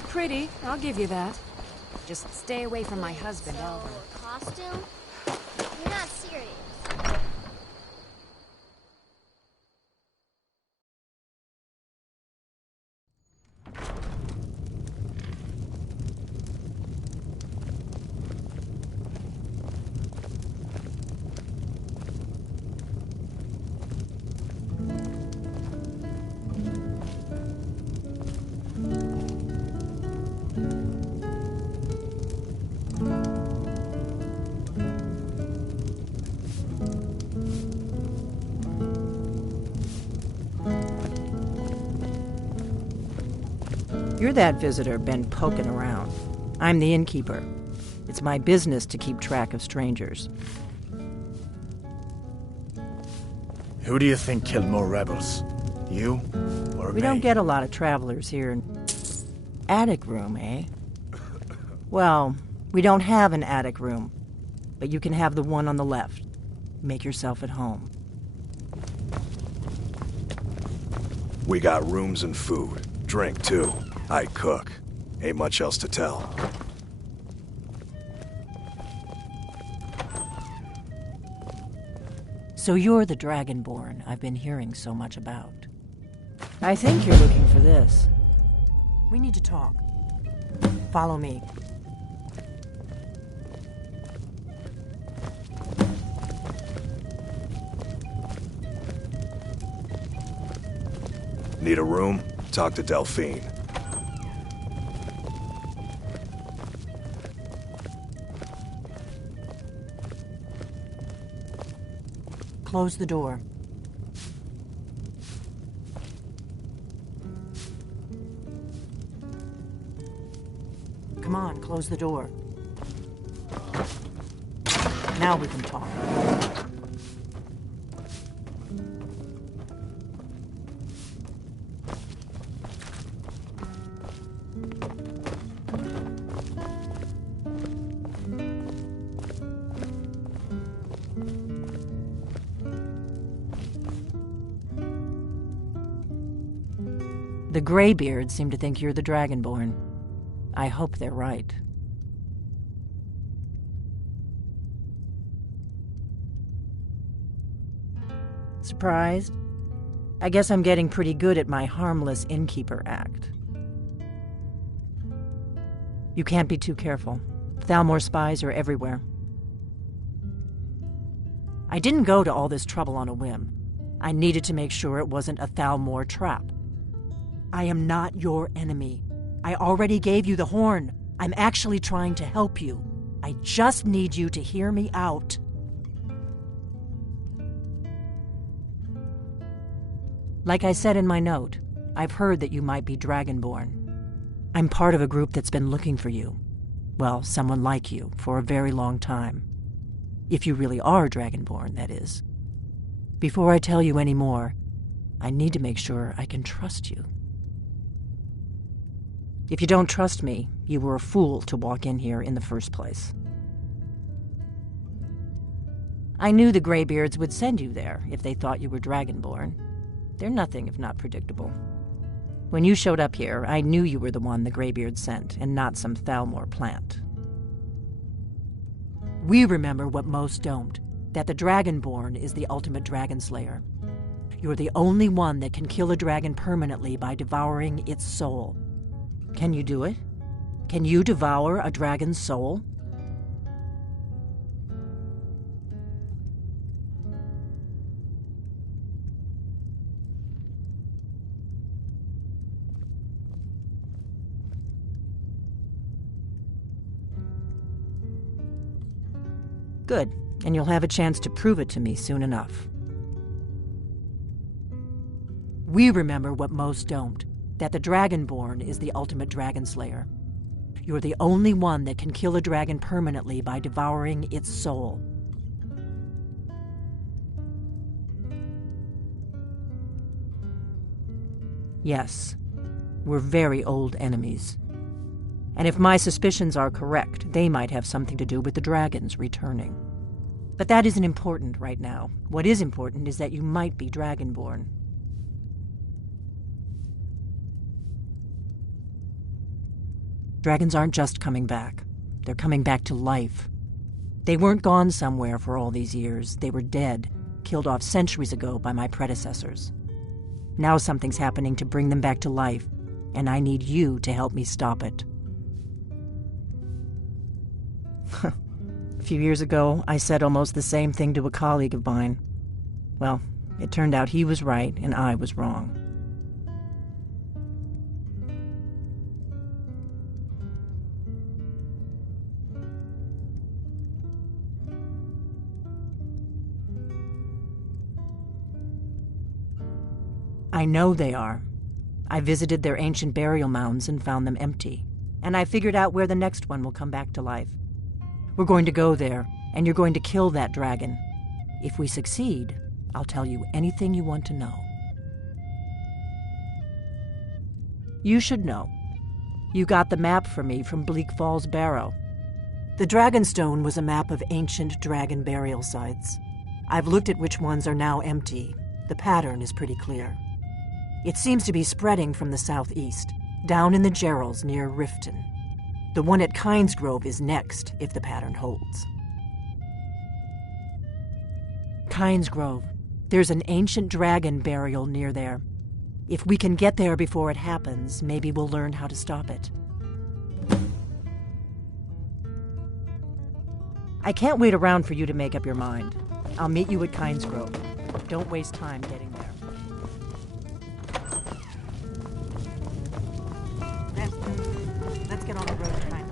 look pretty, I'll give you that. Just stay away from my husband, Elvin. Costume? You're not serious. You're that visitor been poking around. I'm the innkeeper. It's my business to keep track of strangers. Who do you think killed more rebels? You or We me? don't get a lot of travelers here. Attic room, eh? Well, we don't have an attic room, but you can have the one on the left. Make yourself at home. We got rooms and food. Drink, too. I cook. Ain't much else to tell. So you're the Dragonborn I've been hearing so much about. I think you're looking for this. We need to talk. Follow me. Need a room? Talk to Delphine. Close the door. Come on, close the door. Now we can talk. The Greybeards seem to think you're the Dragonborn. I hope they're right. Surprised? I guess I'm getting pretty good at my harmless innkeeper act. You can't be too careful. Thalmor spies are everywhere. I didn't go to all this trouble on a whim. I needed to make sure it wasn't a Thalmor trap. I am not your enemy. I already gave you the horn. I'm actually trying to help you. I just need you to hear me out. Like I said in my note, I've heard that you might be Dragonborn. I'm part of a group that's been looking for you. Well, someone like you, for a very long time. If you really are Dragonborn, that is. Before I tell you any more, I need to make sure I can trust you. If you don't trust me, you were a fool to walk in here in the first place. I knew the Greybeards would send you there if they thought you were Dragonborn. They're nothing if not predictable. When you showed up here, I knew you were the one the Greybeards sent, and not some Thalmor plant. We remember what most don't, that the Dragonborn is the ultimate dragon slayer. You're the only one that can kill a dragon permanently by devouring its soul. Can you do it? Can you devour a dragon's soul? Good, and you'll have a chance to prove it to me soon enough. We remember what most don't, that the Dragonborn is the ultimate dragon slayer. You're the only one that can kill a dragon permanently by devouring its soul. Yes, we're very old enemies. And if my suspicions are correct, they might have something to do with the dragons returning. But that isn't important right now. What is important is that you might be Dragonborn. Dragons aren't just coming back. They're coming back to life. They weren't gone somewhere for all these years. They were dead, killed off centuries ago by my predecessors. Now something's happening to bring them back to life, and I need you to help me stop it. A few years ago, I said almost the same thing to a colleague of mine. Well, it turned out he was right and I was wrong. I know they are. I visited their ancient burial mounds and found them empty. And I figured out where the next one will come back to life. We're going to go there, and you're going to kill that dragon. If we succeed, I'll tell you anything you want to know. You should know. You got the map for me from Bleak Falls Barrow. The Dragonstone was a map of ancient dragon burial sites. I've looked at which ones are now empty. The pattern is pretty clear. It seems to be spreading from the southeast, down in the Gerals near Riften. The one at Kynesgrove is next, if the pattern holds. Kynesgrove. There's an ancient dragon burial near there. If we can get there before it happens, maybe we'll learn how to stop it. I can't wait around for you to make up your mind. I'll meet you at Kynesgrove. Don't waste time getting there. Let's get on the road tonight.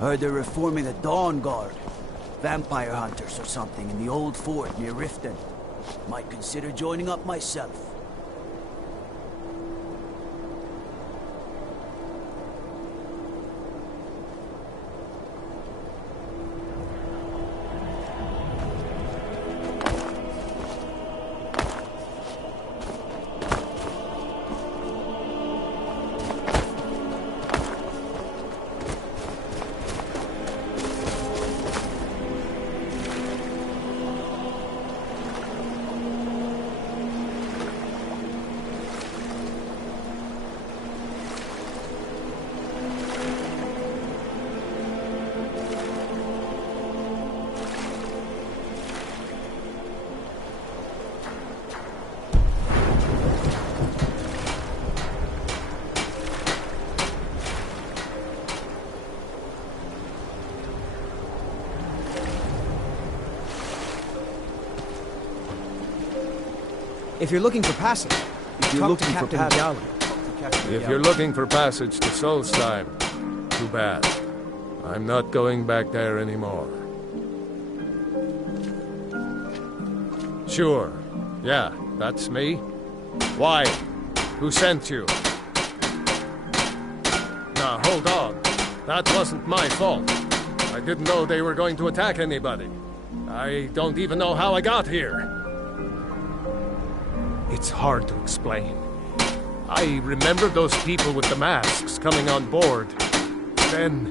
Heard they're reforming the Dawn Guard. Vampire hunters or something in the old fort near Riften. Might consider joining up myself. If you're looking for passage, talk to Captain Bialy. If you're looking for passage to Solstheim, too bad. I'm not going back there anymore. Sure. Yeah, that's me. Why? Who sent you? Now, hold on. That wasn't my fault. I didn't know they were going to attack anybody. I don't even know how I got here. It's hard to explain. I remember those people with the masks coming on board. Then,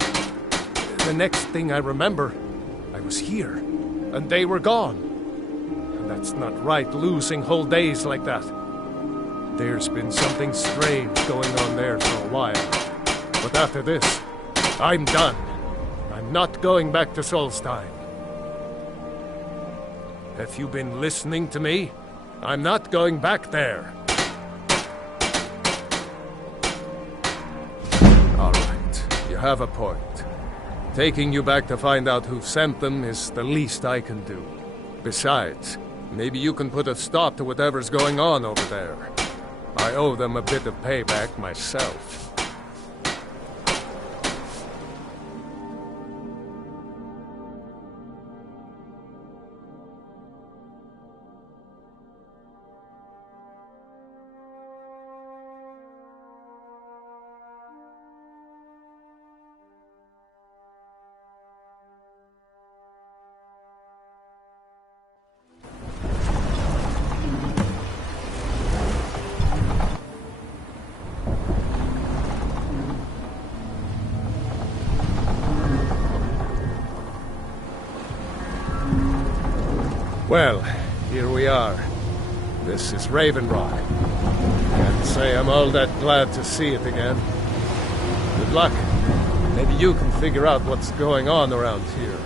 the next thing I remember, I was here, and they were gone. And that's not right, losing whole days like that. There's been something strange going on there for a while. But after this, I'm done. I'm not going back to Solstein. Have you been listening to me? I'm not going back there. All right, you have a point. Taking you back to find out who sent them is the least I can do. Besides, maybe you can put a stop to whatever's going on over there. I owe them a bit of payback myself. Well, here we are. This is Raven Rock. Can't say I'm all that glad to see it again. Good luck. Maybe you can figure out what's going on around here.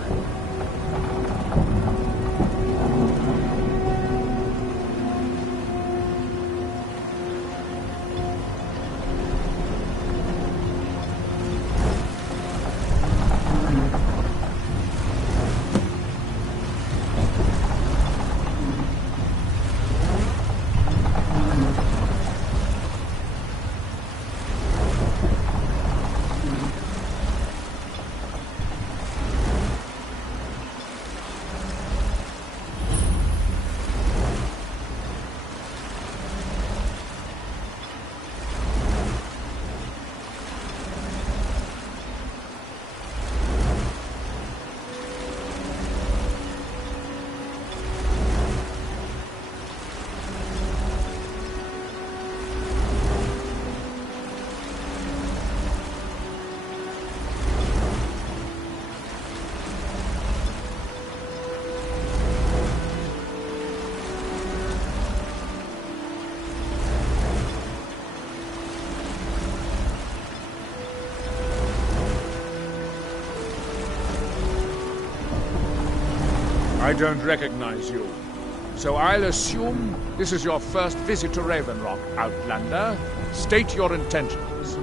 I don't recognize you. So I'll assume this is your first visit to Raven Rock, Outlander. State your intentions.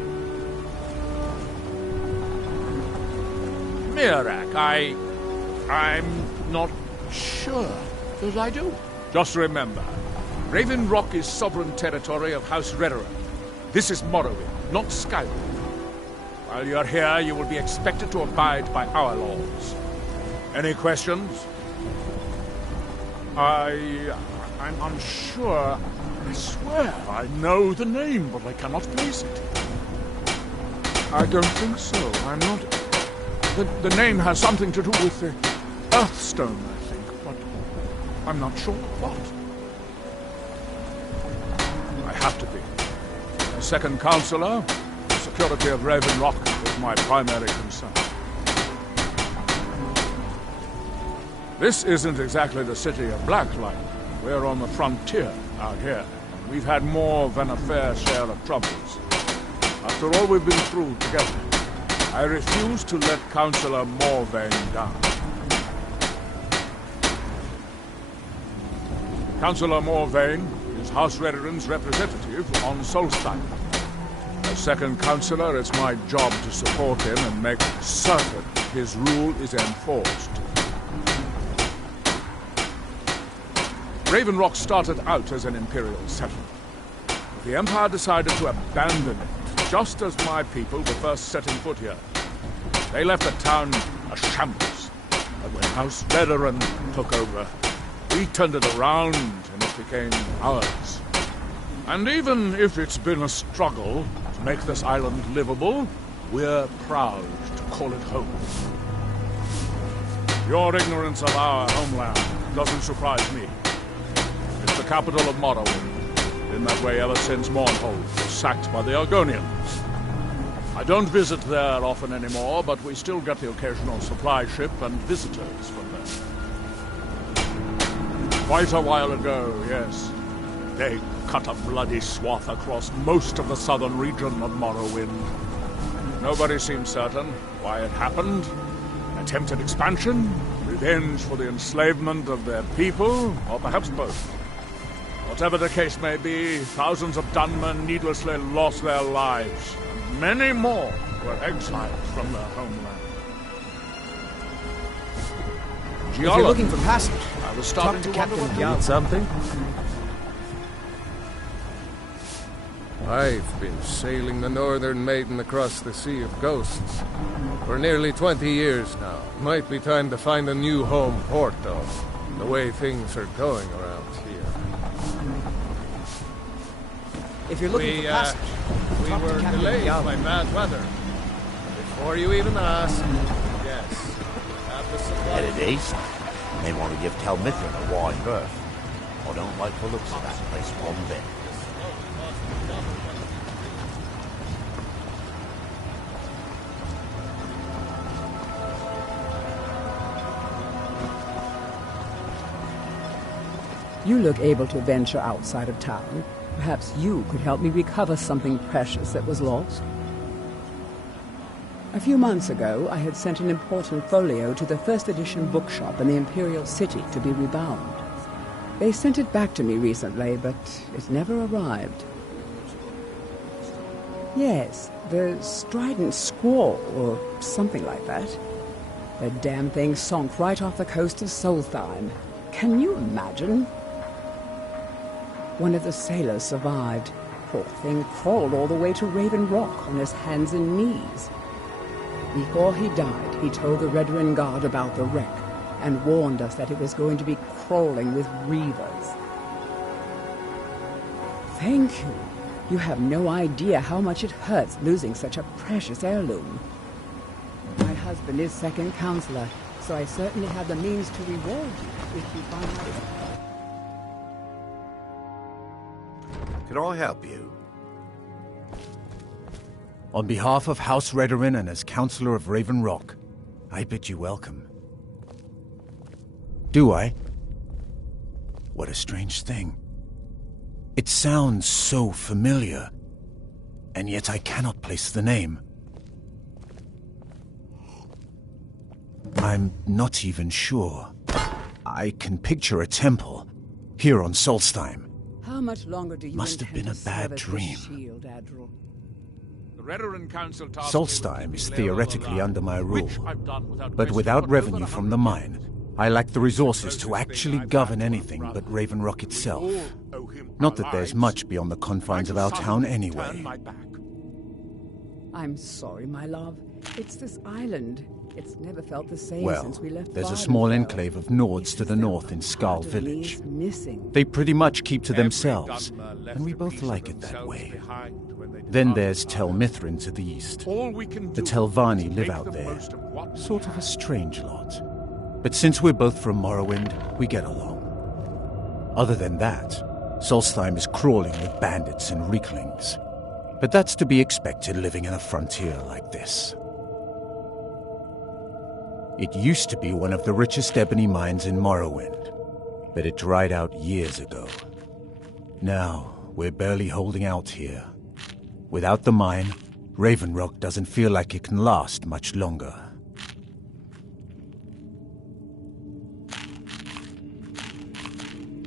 Mirak, I'm not sure that I do. Just remember, Raven Rock is sovereign territory of House Redoran. This is Morrowind, not Skyrim. While you're here, you will be expected to abide by our laws. Any questions? I'm unsure. I swear I know the name, but I cannot place it. I don't think so. I'm not... The name has something to do with the Earthstone, I think, but I'm not sure what. I have to be. As second counselor, the security of Raven Rock is my primary concern. This isn't exactly the city of Blacklight. We're on the frontier out here. We've had more than a fair share of troubles. After all we've been through together, I refuse to let Councillor Morvain down. Councillor Morvain is House Redoran's representative on Solstein. As second councillor, it's my job to support him and make certain his rule is enforced. Raven Rock started out as an imperial settlement. But the Empire decided to abandon it, just as my people were first setting foot here. They left the town a shambles. But when House Redoran took over, we turned it around and it became ours. And even if it's been a struggle to make this island livable, we're proud to call it home. Your ignorance of our homeland doesn't surprise me. It's the capital of Morrowind. Been that way ever since Mournhold was sacked by the Argonians. I don't visit there often anymore, but we still get the occasional supply ship and visitors from there. Quite a while ago, yes. They cut a bloody swath across most of the southern region of Morrowind. Nobody seems certain why it happened, and Attempted expansion? Revenge for the enslavement of their people? Or perhaps both? Whatever the case may be, thousands of Dunmen needlessly lost their lives, and many more were exiled from their homeland. If you're looking for passage, I was talk starting to to Captain wonder Gallo. Need something? I've been sailing the Northern Maiden across the Sea of Ghosts for nearly 20 years now. Might be time to find a new home port, though, the way things are going around here. If you're looking for passage, we talk to were Captain delayed Gallo. by bad weather. Before you even ask, yes, have the supply. Headed east. You may want to give Tel Mithrin a wide berth. I don't like the looks of that place one bit. You look able to venture outside of town. Perhaps you could help me recover something precious that was lost. A few months ago, I had sent an important folio to the first edition bookshop in the Imperial City to be rebound. They sent it back to me recently, but it never arrived. Yes, the Strident Squall, or something like that. The damn thing sunk right off the coast of Solstheim. Can you imagine? One of the sailors survived. Poor thing crawled all the way to Raven Rock on his hands and knees. Before he died, he told the Redoran Guard about the wreck and warned us that it was going to be crawling with reavers. Thank you. You have no idea how much it hurts losing such a precious heirloom. My husband is second counselor, so I certainly have the means to reward you if you find my... Can I help you? On behalf of House Redoran and as Counselor of Raven Rock, I bid you welcome. Do I? What a strange thing. It sounds so familiar, and yet I cannot place the name. I'm not even sure. I can picture a temple here on Solstheim. How much longer do you Must have been a bad dream. Shield, Admiral? The Redoran Council tasked Solstheim is theoretically under my rule, but question, without for revenue over from the 100 mine, I lack the resources to actually govern anything but Raven Rock itself. Not that there's much beyond the confines of our town anyway. I'm sorry, my love. It's this island. It's never felt the same Well, since we left there's a Vardenfell. small enclave of Nords to the north in Skarl Part of me Village. is missing. They pretty much keep to themselves, and we both like it that way. Then there's Tel Mithrin to the east. The Telvanni live out there. Sort of a strange lot. But since we're both from Morrowind, we get along. Other than that, Solstheim is crawling with bandits and reeklings. But that's to be expected living in a frontier like this. It used to be one of the richest ebony mines in Morrowind, but it dried out years ago. Now, we're barely holding out here. Without the mine, Raven Rock doesn't feel like it can last much longer.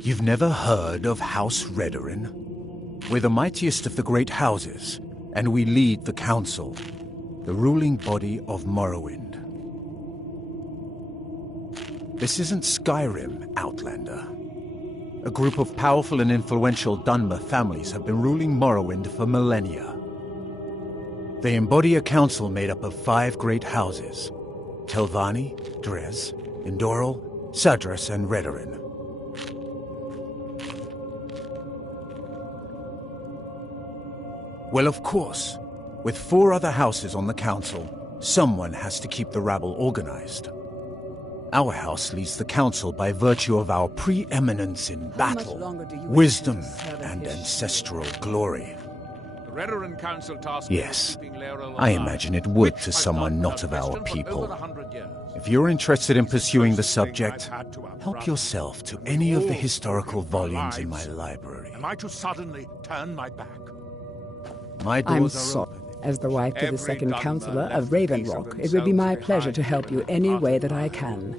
You've never heard of House Redoran? We're the mightiest of the great houses, and we lead the Council, the ruling body of Morrowind. This isn't Skyrim, Outlander. A group of powerful and influential Dunmer families have been ruling Morrowind for millennia. They embody a council made up of 5 great houses: Telvanni, Dres, Indoril, Sadras, and Redoran. Well, of course, with 4 other houses on the council, someone has to keep the rabble organized. Our house leads the council by virtue of our preeminence in battle, wisdom, and ancestral glory. The Redoran Council tasked Yes, with keeping Laeral I alive, imagine it would which to I've someone done not of without our question for over people. 100 years. If you're interested in pursuing the subject, help yourself to any of the historical volumes in my library. Am I to suddenly turn my back? My I'm doors are sorry. open. As the wife to the Every second Dunmer counselor left of a piece of Ravenrock, it would be my themselves pleasure to behind help you and any departed way that by I our can.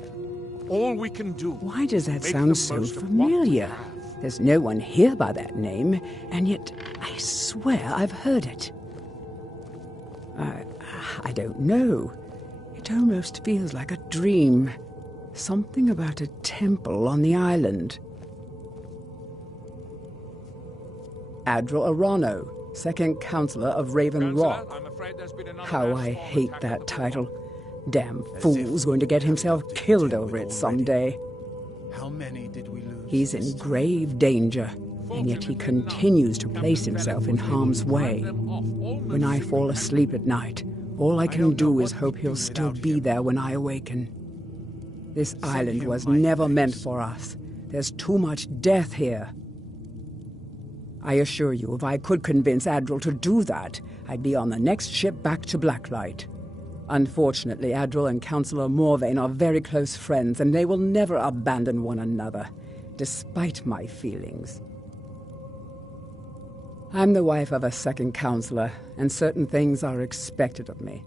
All we can do. Why does that make sound the so most of what we familiar? have. There's no one here by that name, and yet I swear I've heard it. I don't know. It almost feels like a dream. Something about a temple on the island. Adral Arano, second counselor of Raven Rock. How I hate that title. Damn fool's going to get himself killed over it someday. How many did we lose? He's in grave danger, and yet he continues to place himself in harm's way. When I fall asleep at night, all I can do is hope he'll still be there when I awaken. This island was never meant for us. There's too much death here. I assure you, if I could convince Adral to do that, I'd be on the next ship back to Blacklight. Unfortunately, Adral and Councillor Morvain are very close friends, and they will never abandon one another, despite my feelings. I'm the wife of a second counselor, and certain things are expected of me.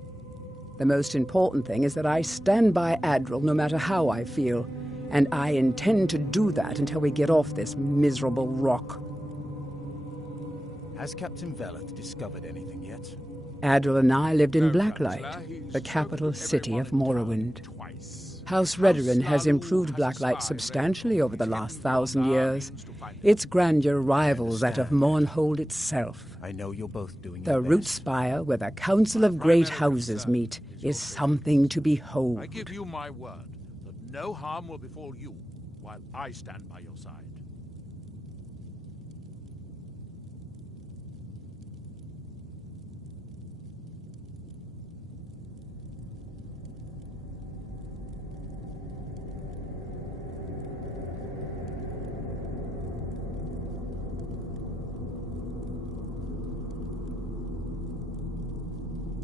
The most important thing is that I stand by Adral no matter how I feel, and I intend to do that until we get off this miserable rock. Has Captain Veleth discovered anything yet? Adral and I lived in Blacklight, the capital city of Morrowind. House Redoran has improved Blacklight substantially over the last 1,000 years. Its grandeur rivals that of Mournhold itself. I know you're both doing The Root Spire, where the Council of Great Houses meet, is something to behold. I give you my word that no harm will befall you while I stand by your side.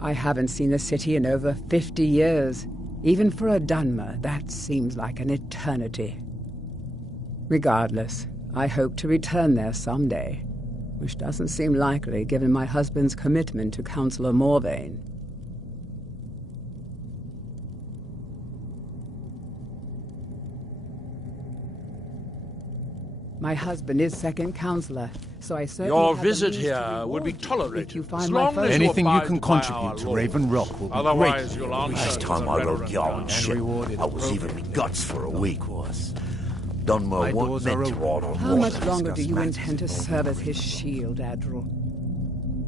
I haven't seen the city in over 50 years. Even for a Dunmer, that seems like an eternity. Regardless, I hope to return there someday, which doesn't seem likely given my husband's commitment to Councillor Morvain. My husband is second counselor, so I certainly Your have the visit means to here reward would be you tolerated if you as find long my as Anything you abide can by contribute our to law. Raven Rock will be Otherwise, great. you'll answer Last time to I the rode Reverend Yarn and ship, rewarded I was even me guts for a week. Dunmer wasn't meant to order How much longer do you intend to serve as his shield, Adral?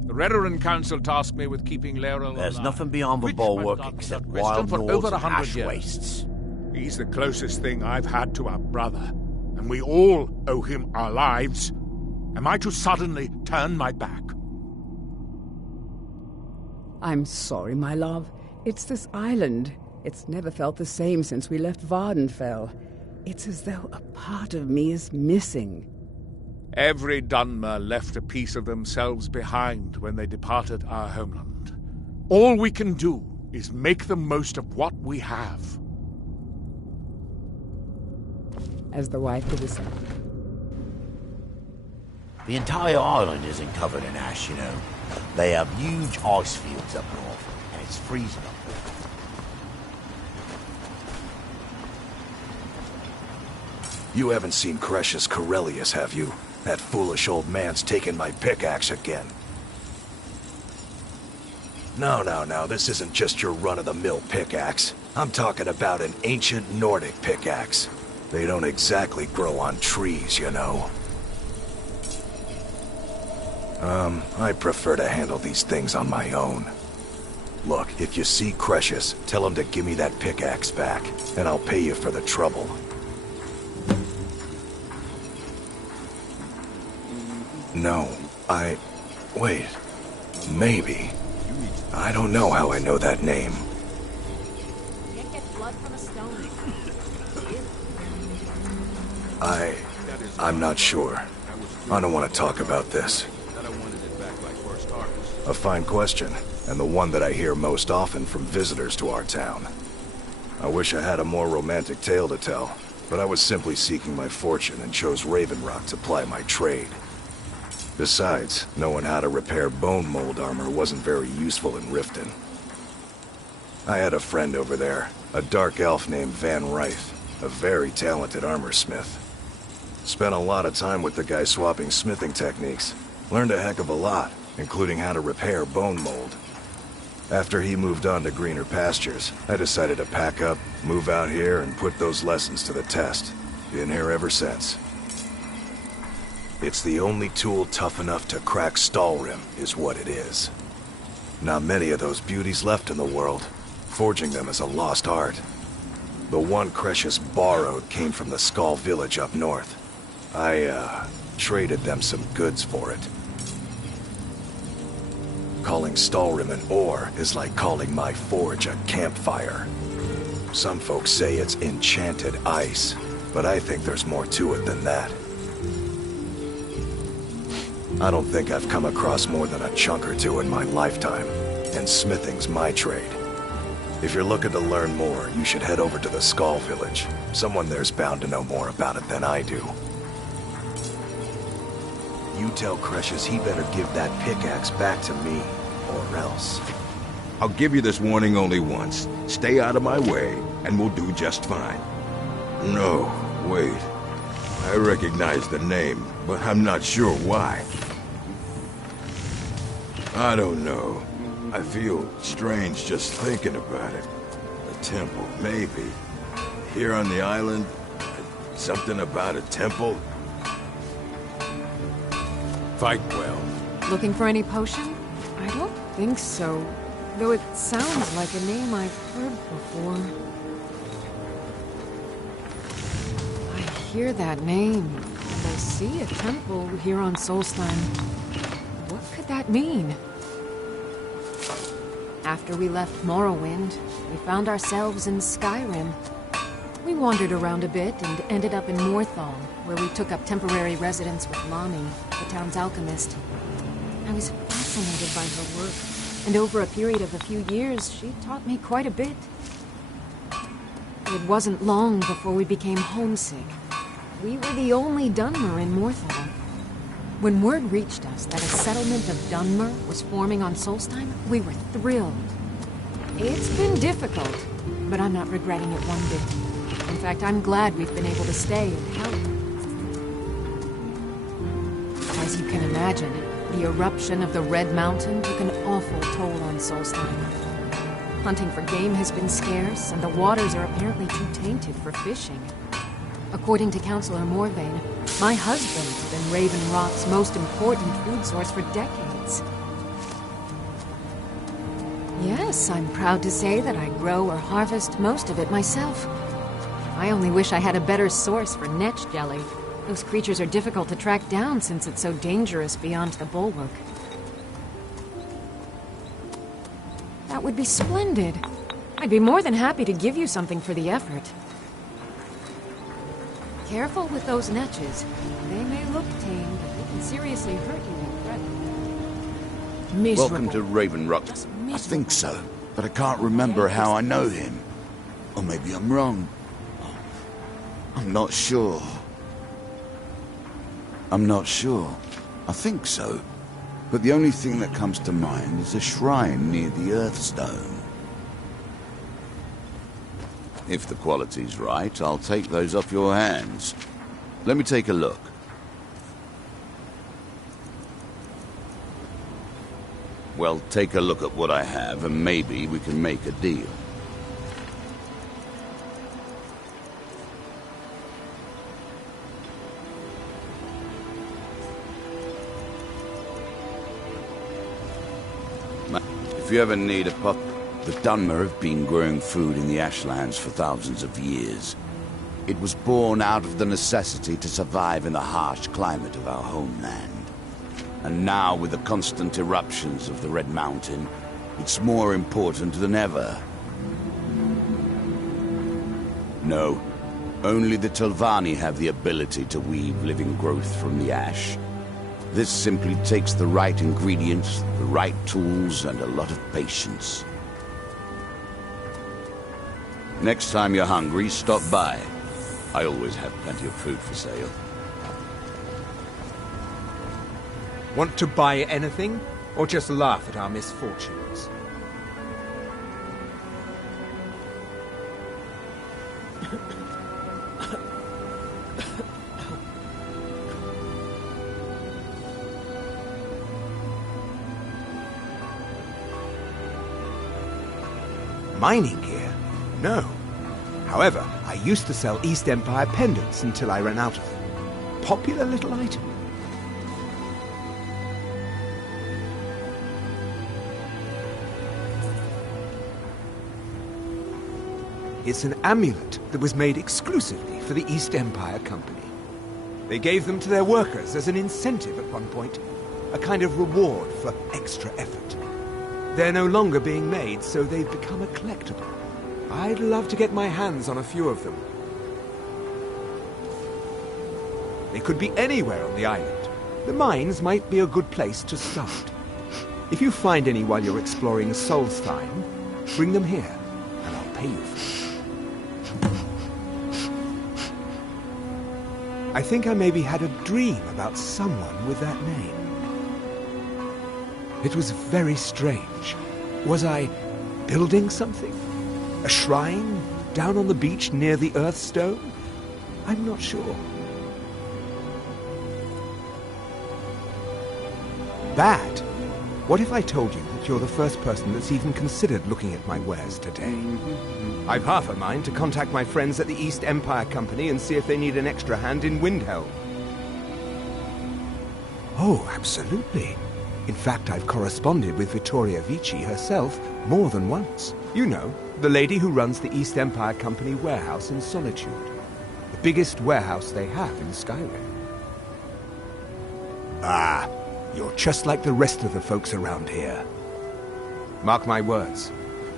The Redoran Council tasked me with keeping Laeral There's alive, nothing beyond the which bulwark went except unquestioned wild for lords over and 100 ash years. wastes. He's the closest thing I've had to our brother, and we all owe him our lives. Am I to suddenly turn my back? I'm sorry, my love. It's this island. It's never felt the same since we left Vardenfell. It's as though a part of me is missing. Every Dunmer left a piece of themselves behind when they departed our homeland. All we can do is make the most of what we have. As the wife of the son. The entire island isn't covered in ash, you know. They have huge ice fields up north, and it's freezing up there. You haven't seen Cretius Corellius, have you? That foolish old man's taken my pickaxe again. No, this isn't just your run-of-the-mill pickaxe. I'm talking about an ancient Nordic pickaxe. They don't exactly grow on trees, you know. I prefer to handle these things on my own. Look, if you see Cretius, tell him to give me that pickaxe back, and I'll pay you for the trouble. No, wait. Maybe. I don't know how I know that name. Can't get blood from a stone. I'm not sure. I don't want to talk about this. A fine question, and the one that I hear most often from visitors to our town. I wish I had a more romantic tale to tell, but I was simply seeking my fortune and chose Raven Rock to ply my trade. Besides, knowing how to repair bone mold armor wasn't very useful in Riften. I had a friend over there, a dark elf named Van Ryth, a very talented armor smith. Spent a lot of time with the guy swapping smithing techniques. Learned a heck of a lot, including how to repair bone mold. After he moved on to greener pastures, I decided to pack up, move out here, and put those lessons to the test. Been here ever since. It's the only tool tough enough to crack Skyrim, is what it is. Not many of those beauties left in the world. Forging them is a lost art. The one Cretius borrowed came from the Skull village up north. I, traded them some goods for it. Calling Skyrim an ore is like calling my forge a campfire. Some folks say it's enchanted ice, but I think there's more to it than that. I don't think I've come across more than a chunk or two in my lifetime, and smithing's my trade. If you're looking to learn more, you should head over to the Skull village. Someone there's bound to know more about it than I do. You tell Cretius he better give that pickaxe back to me, or else. I'll give you this warning only once. Stay out of my way, and we'll do just fine. No, wait. I recognize the name, but I'm not sure why. I don't know. I feel strange just thinking about it. A temple, maybe. Here on the island, something about a temple. Fight well. Looking for any potion? I don't think so. Though it sounds like a name I've heard before. I hear that name, and I see a temple here on Solstheim. What could that mean? After we left Morrowind, we found ourselves in Skyrim. We wandered around a bit and ended up in Morthal, where we took up temporary residence with Lani, the town's alchemist. I was fascinated by her work, and over a period of a few years, she taught me quite a bit. It wasn't long before we became homesick. We were the only Dunmer in Morthal. When word reached us that a settlement of Dunmer was forming on Solstheim, we were thrilled. It's been difficult, but I'm not regretting it one bit. In fact, I'm glad we've been able to stay and help. As you can imagine, the eruption of the Red Mountain took an awful toll on Solstheim. Hunting for game has been scarce, and the waters are apparently too tainted for fishing. According to Councillor Morvain, my husband's been Raven Rock's most important food source for decades. Yes, I'm proud to say that I grow or harvest most of it myself. I only wish I had a better source for netch jelly. Those creatures are difficult to track down since it's so dangerous beyond the bulwark. That would be splendid. I'd be more than happy to give you something for the effort. Careful with those netches. They may look tame, but they can seriously hurt you if threatened. Welcome to Raven Rock. I think so, but I can't remember how I know him. Or maybe I'm wrong. I'm not sure. I think so. But the only thing that comes to mind is a shrine near the Earthstone. If the quality's right, I'll take those off your hands. Let me take a look. Well, take a look at what I have, and maybe we can make a deal. If you ever need a pot, the Dunmer have been growing food in the Ashlands for thousands of years. It was born out of the necessity to survive in the harsh climate of our homeland. And now, with the constant eruptions of the Red Mountain, it's more important than ever. No, only the Telvanni have the ability to weave living growth from the ash. This simply takes the right ingredients, the right tools, and a lot of patience. Next time you're hungry, stop by. I always have plenty of food for sale. Want to buy anything, or just laugh at our misfortunes? Mining gear? No. However, I used to sell East Empire pendants until I ran out of them. Popular little item. It's an amulet that was made exclusively for the East Empire Company. They gave them to their workers as an incentive at one point, a kind of reward for extra effort. They're no longer being made, so they've become a collectible. I'd love to get my hands on a few of them. They could be anywhere on the island. The mines might be a good place to start. If you find any while you're exploring Solstheim, bring them here, and I'll pay you for them. I think I maybe had a dream about someone with that name. It was very strange. Was I building something? A shrine down on the beach near the Earthstone? I'm not sure. Bad? What if I told you that you're the first person that's even considered looking at my wares today? I've half a mind to contact my friends at the East Empire Company and see if they need an extra hand in Windhelm. Oh, absolutely. In fact, I've corresponded with Vittoria Vici herself more than once. You know, the lady who runs the East Empire Company warehouse in Solitude. The biggest warehouse they have in Skyrim. Ah, you're just like the rest of the folks around here. Mark my words.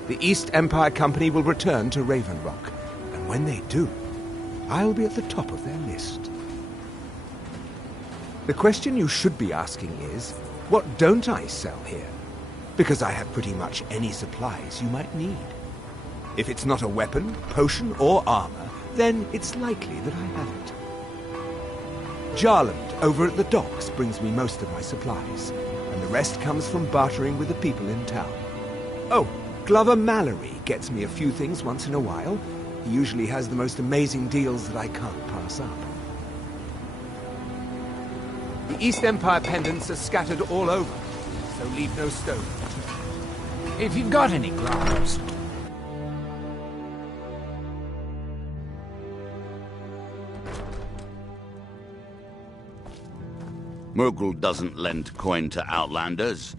The East Empire Company will return to Raven Rock. And when they do, I'll be at the top of their list. The question you should be asking is, what don't I sell here? Because I have pretty much any supplies you might need. If it's not a weapon, potion, or armor, then it's likely that I have it. Jarland, over at the docks, brings me most of my supplies, and the rest comes from bartering with the people in town. Oh, Glover Mallory gets me a few things once in a while. He usually has the most amazing deals that I can't pass up. The East Empire pendants are scattered all over, so leave no stone. If you've got any gloves. Murgle doesn't lend coin to outlanders.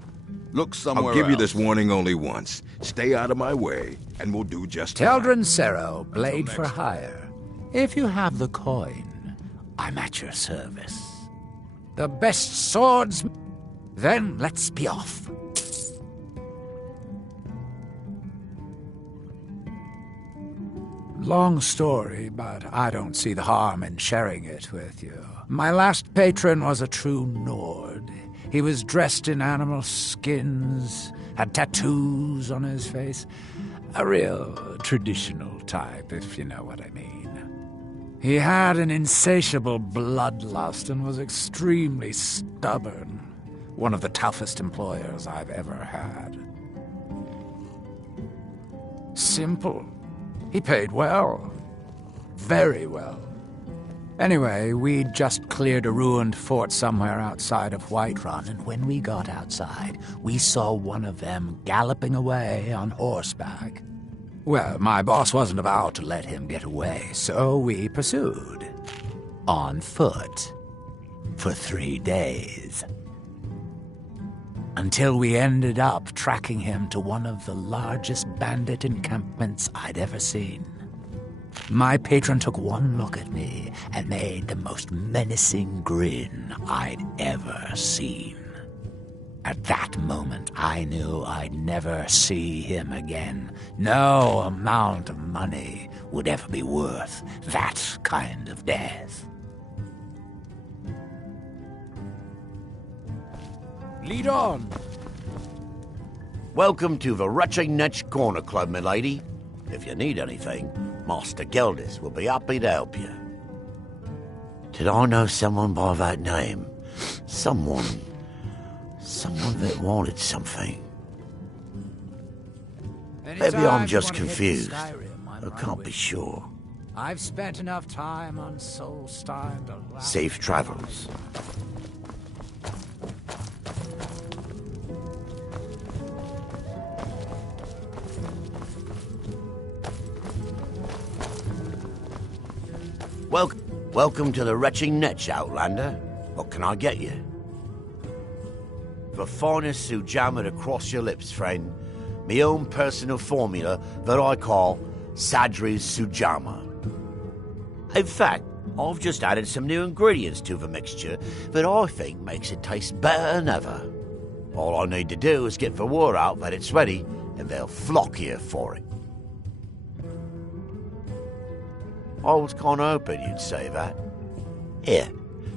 Look somewhere I'll give you else. this warning only once. Stay out of my way, and we'll do just fine. Teldrin Cerro, blade for hire. If you have the coin, I'm at your service. The best swords... Then let's be off. Long story, but I don't see the harm in sharing it with you. My last patron was a true Nord. He was dressed in animal skins, had tattoos on his face. A real traditional type, if you know what I mean. He had an insatiable bloodlust and was extremely stubborn. One of the toughest employers I've ever had. Simple. He paid well. Very well. Anyway, we'd just cleared a ruined fort somewhere outside of Whiterun, and when we got outside, we saw one of them galloping away on horseback. Well, my boss wasn't about to let him get away, so we pursued. On foot. For 3 days. Until we ended up tracking him to one of the largest bandit encampments I'd ever seen. My patron took one look at me and made the most menacing grin I'd ever seen. At that moment, I knew I'd never see him again. No amount of money would ever be worth that kind of death. Lead on. Welcome to the Rutching Nutch Corner Club, my lady. If you need anything, Master Geldis will be happy to help you. Did I know someone by that name? Someone Someone that wanted something. Many Maybe I'm times just you wanna hit confused. Skyrim, I'm I right can't with be you. sure. I've spent enough time on Solstheim to allow- Safe travels. Welcome to the Retching Netch, Outlander. What can I get you? The finest sujama to cross your lips, friend. My own personal formula that I call Sadri's Sujama. In fact, I've just added some new ingredients to the mixture that I think makes it taste better than ever. All I need to do is get the word out that it's ready, and they'll flock here for it. I was kind of hoping you'd say that. Here,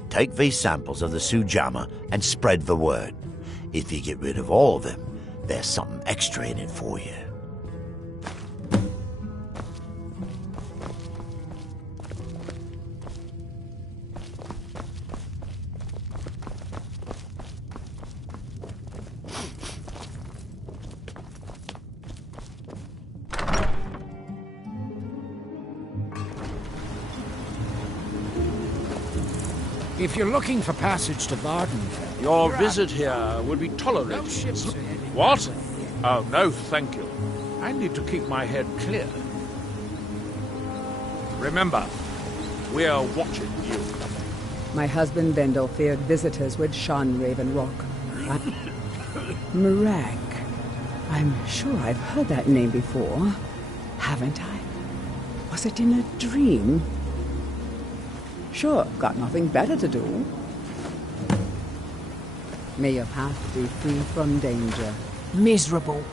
take these samples of the sujama and spread the word. If you get rid of all of them, there's something extra in it for you. If you're looking for passage to Vardenfell, Your visit here would be tolerated. no ships are heading What? this way. Oh, no, thank you. I need to keep my head clear. Remember, we're watching you. My husband Bendel feared visitors would shun Raven Rock. Marag. I'm sure I've heard that name before. Haven't I? Was it in a dream? Sure, got nothing better to do. May your path be free from danger. Miserable.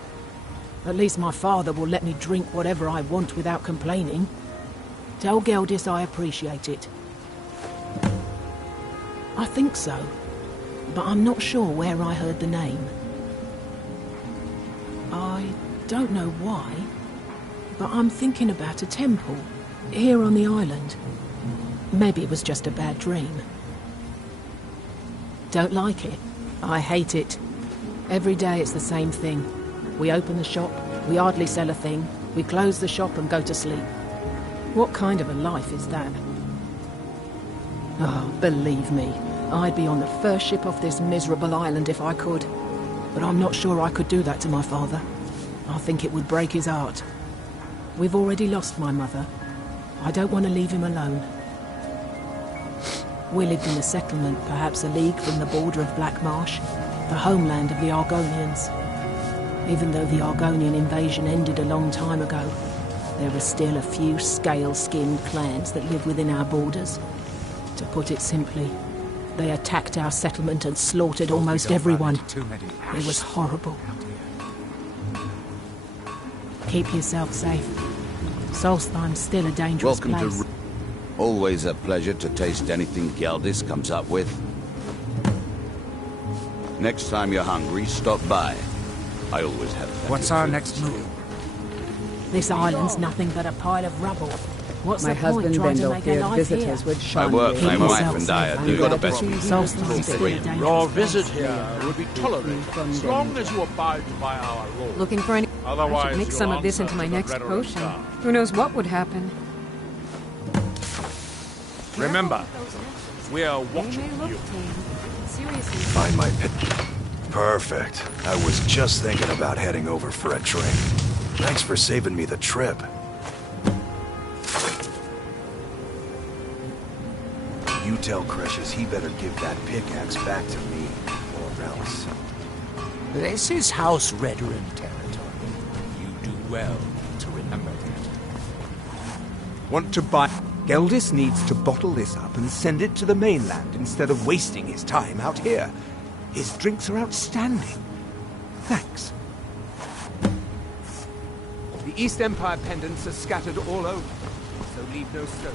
At least my father will let me drink whatever I want without complaining. Tell Geldis I appreciate it. I think so, but I'm not sure where I heard the name. I don't know why, but I'm thinking about a temple here on the island. Maybe it was just a bad dream. Don't like it. I hate it. Every day it's the same thing. We open the shop, we hardly sell a thing, we close the shop and go to sleep. What kind of a life is that? Oh, believe me, I'd be on the first ship off this miserable island if I could. But I'm not sure I could do that to my father. I think it would break his heart. We've already lost my mother. I don't want to leave him alone. We lived in a settlement, perhaps a league from the border of Black Marsh, the homeland of the Argonians. Even though the Argonian invasion ended a long time ago, there are still a few scale-skinned clans that live within our borders. To put it simply, they attacked our settlement and slaughtered almost everyone. It was horrible. Keep yourself safe. Solstheim's still a dangerous Welcome place. to... Always a pleasure to taste anything Geldis comes up with. Next time you're hungry, stop by. I always have plenty What's of our food. next move? This island's nothing but a pile of rubble. What's My the point husband trying to Bendel make a feared life visitors here? would My shun work, Raven my Rock. wife and I are doing the best we can Solstheim's for still a free. dangerous Your place. visit here would be tolerated as long as you abide by our laws. Looking for any... Otherwise, I should mix you'll some of this answer into my to the next Veteran potion. Star. Who knows what would happen? Remember, we're watching you. Seriously. Find my pit. Perfect. I was just thinking about heading over for a drink. Thanks for saving me the trip. You tell Cretius he better give that pickaxe back to me, or else. This is House Redoran territory. You do well to remember that. Want to buy... Geldis needs to bottle this up and send it to the mainland instead of wasting his time out here. His drinks are outstanding. Thanks. The East Empire pendants are scattered all over, so leave no stone.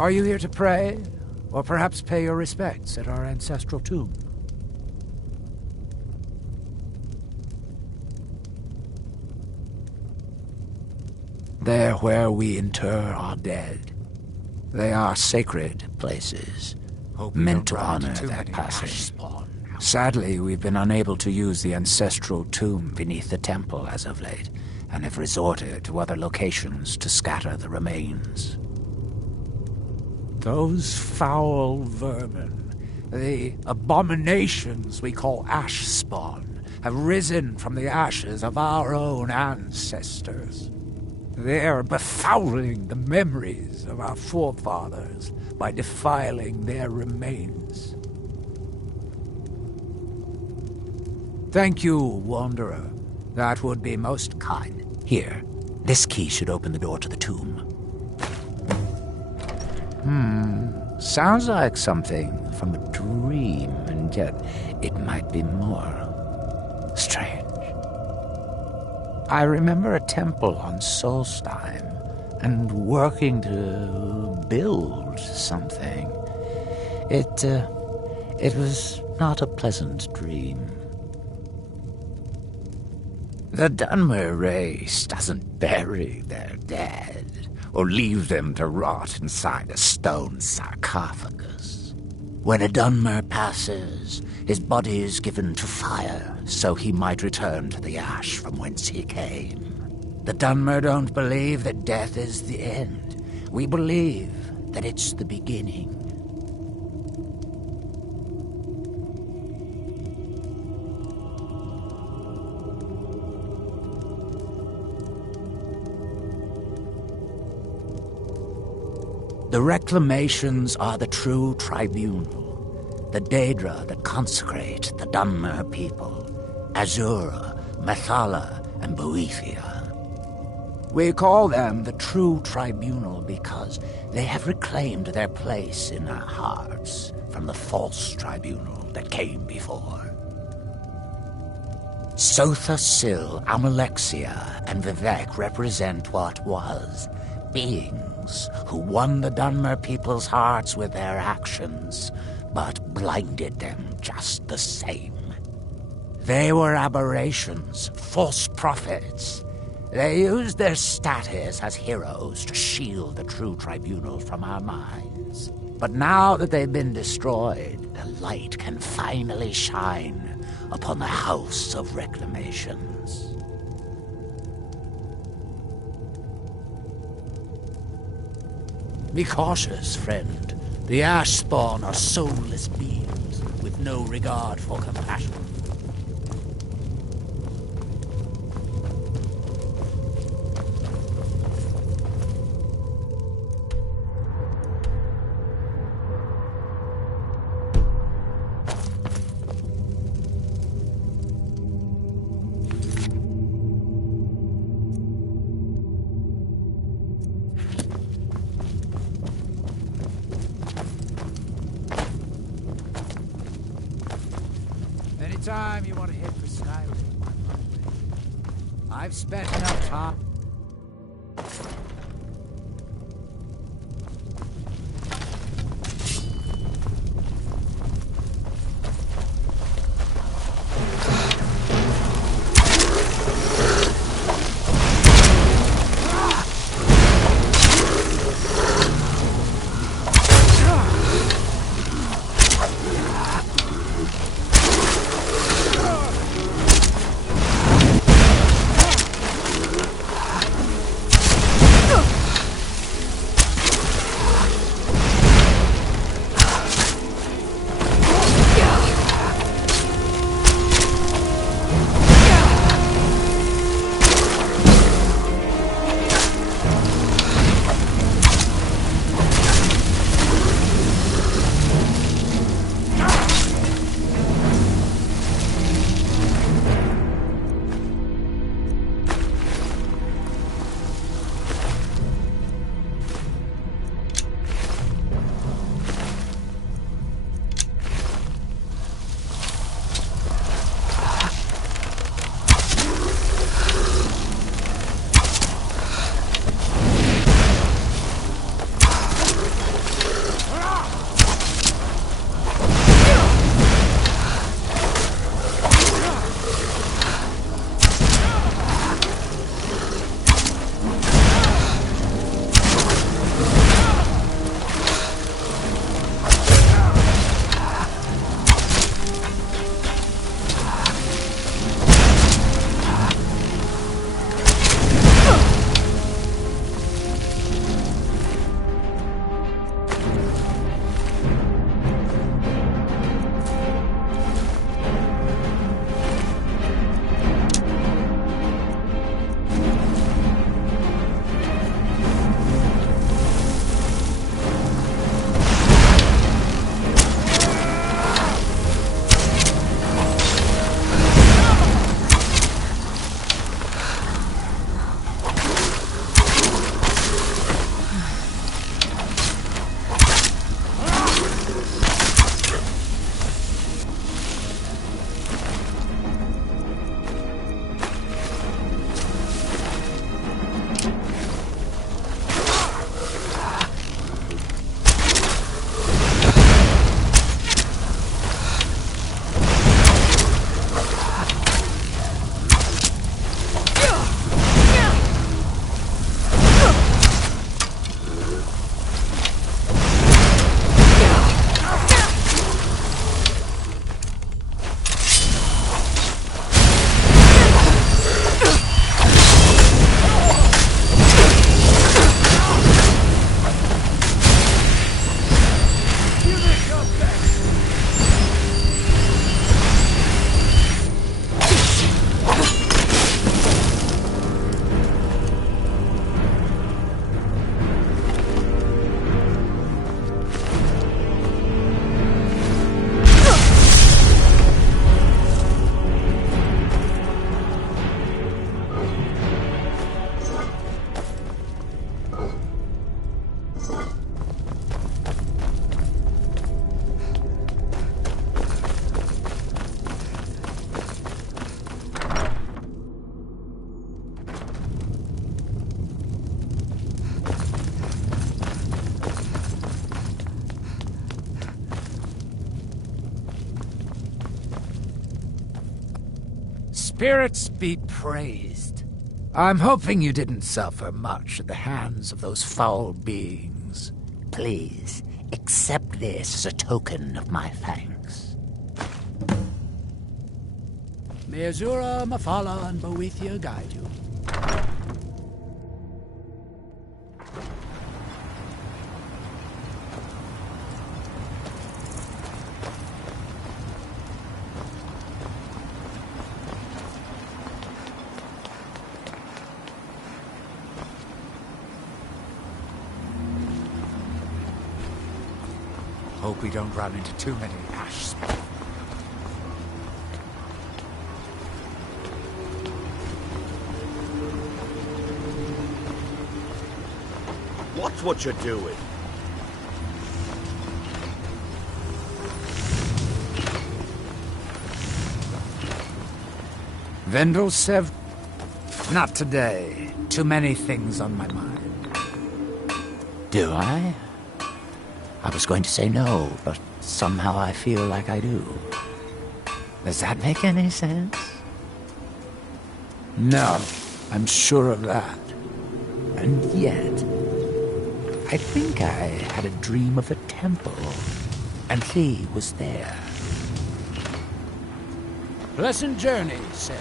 Are you here to pray? Or perhaps pay your respects at our ancestral tomb? There where we inter our dead. They are sacred places, meant to honor their passing. Sadly, we've been unable to use the ancestral tomb beneath the temple as of late, and have resorted to other locations to scatter the remains. Those foul vermin, the abominations we call ash spawn, have risen from the ashes of our own ancestors. They are befouling the memories of our forefathers by defiling their remains. Thank you, Wanderer. That would be most kind. Here, this key should open the door to the tomb. Sounds like something from a dream, and yet it might be more strange. I remember a temple on Solstheim, and working to build something. It was not a pleasant dream. The Dunmer race doesn't bury their dead, or leave them to rot inside a stone sarcophagus. When a Dunmer passes, his body is given to fire, so he might return to the ash from whence he came. The Dunmer don't believe that death is the end. We believe that it's the beginning. The reclamations are the true tribunal, the Daedra that consecrate the Dunmer people, Azura, Methala, and Boethia. We call them the true tribunal because they have reclaimed their place in our hearts from the false tribunal that came before. Sotha Sil, Amalexia, and Vivek represent what was, beings who won the Dunmer people's hearts with their actions, but blinded them just the same. They were aberrations, false prophets. They used their status as heroes to shield the true tribunal from our minds. But now that they've been destroyed, the light can finally shine upon the House of Reclamations. Be cautious, friend. The ash spawn are soulless beings with no regard for compassion. Anytime you want to head for Skyrim, I've spent enough time. Spirits be praised. I'm hoping you didn't suffer much at the hands of those foul beings. Please, accept this as a token of my thanks. May Azura, Mafala, and Boethia guide you. Hope we don't run into too many ash spiders. Watch what you're doing. Vendel Sev? Not today. Too many things on my mind. Do I? I was going to say no, but somehow I feel like I do. Does that make any sense? No, I'm sure of that. And yet, I think I had a dream of a temple, and he was there. Pleasant journey, Sev.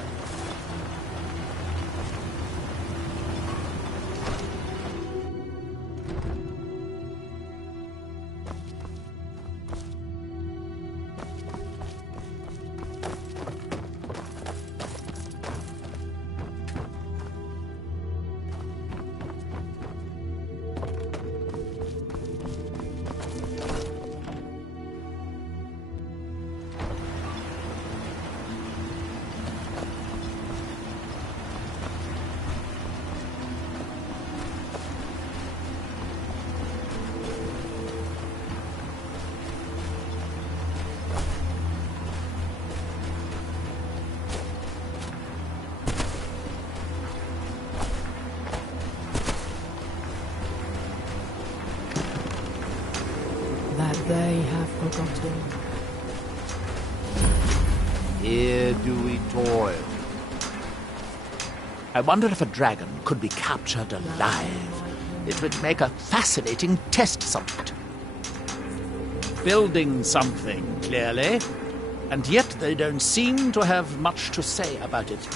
They have forgotten. Here do we toil. I wonder if a dragon could be captured alive. It would make a fascinating test subject. Building something, clearly. And yet they don't seem to have much to say about it.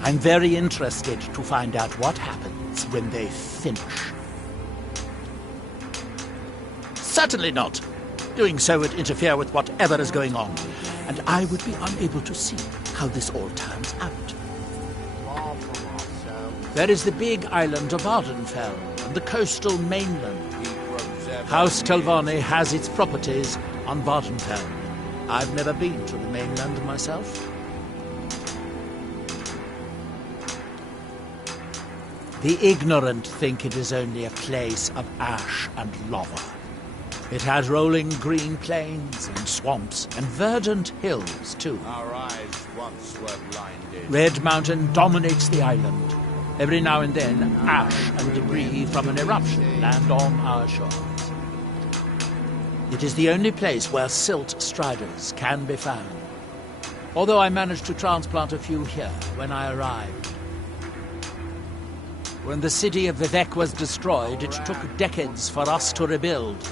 I'm very interested to find out what happens when they finish. Certainly not. Doing so would interfere with whatever is going on, and I would be unable to see how this all turns out. There is the big island of Ardenfell and the coastal mainland. House Telvanni has its properties on Vardenfell. I've never been to the mainland myself. The ignorant think it is only a place of ash and lava. It has rolling green plains and swamps and verdant hills, too. Our eyes once were blinded. Red Mountain dominates the island. Every now and then, ash and debris from an eruption land on our shores. It is the only place where silt striders can be found. Although I managed to transplant a few here when I arrived. When the city of Vivek was destroyed, it took decades for us to rebuild.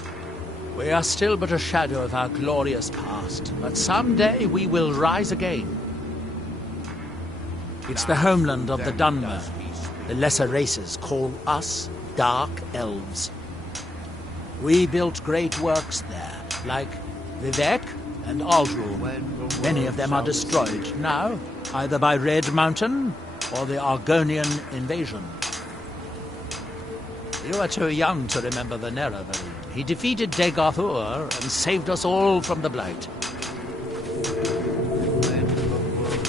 We are still but a shadow of our glorious past, but someday we will rise again. It's the homeland of the Dunmer. The lesser races call us Dark Elves. We built great works there, like Vivek and Aldrune. Many of them are destroyed now, either by Red Mountain or the Argonian invasion. You are too young to remember the Nerevarine. He defeated Degathur and saved us all from the Blight.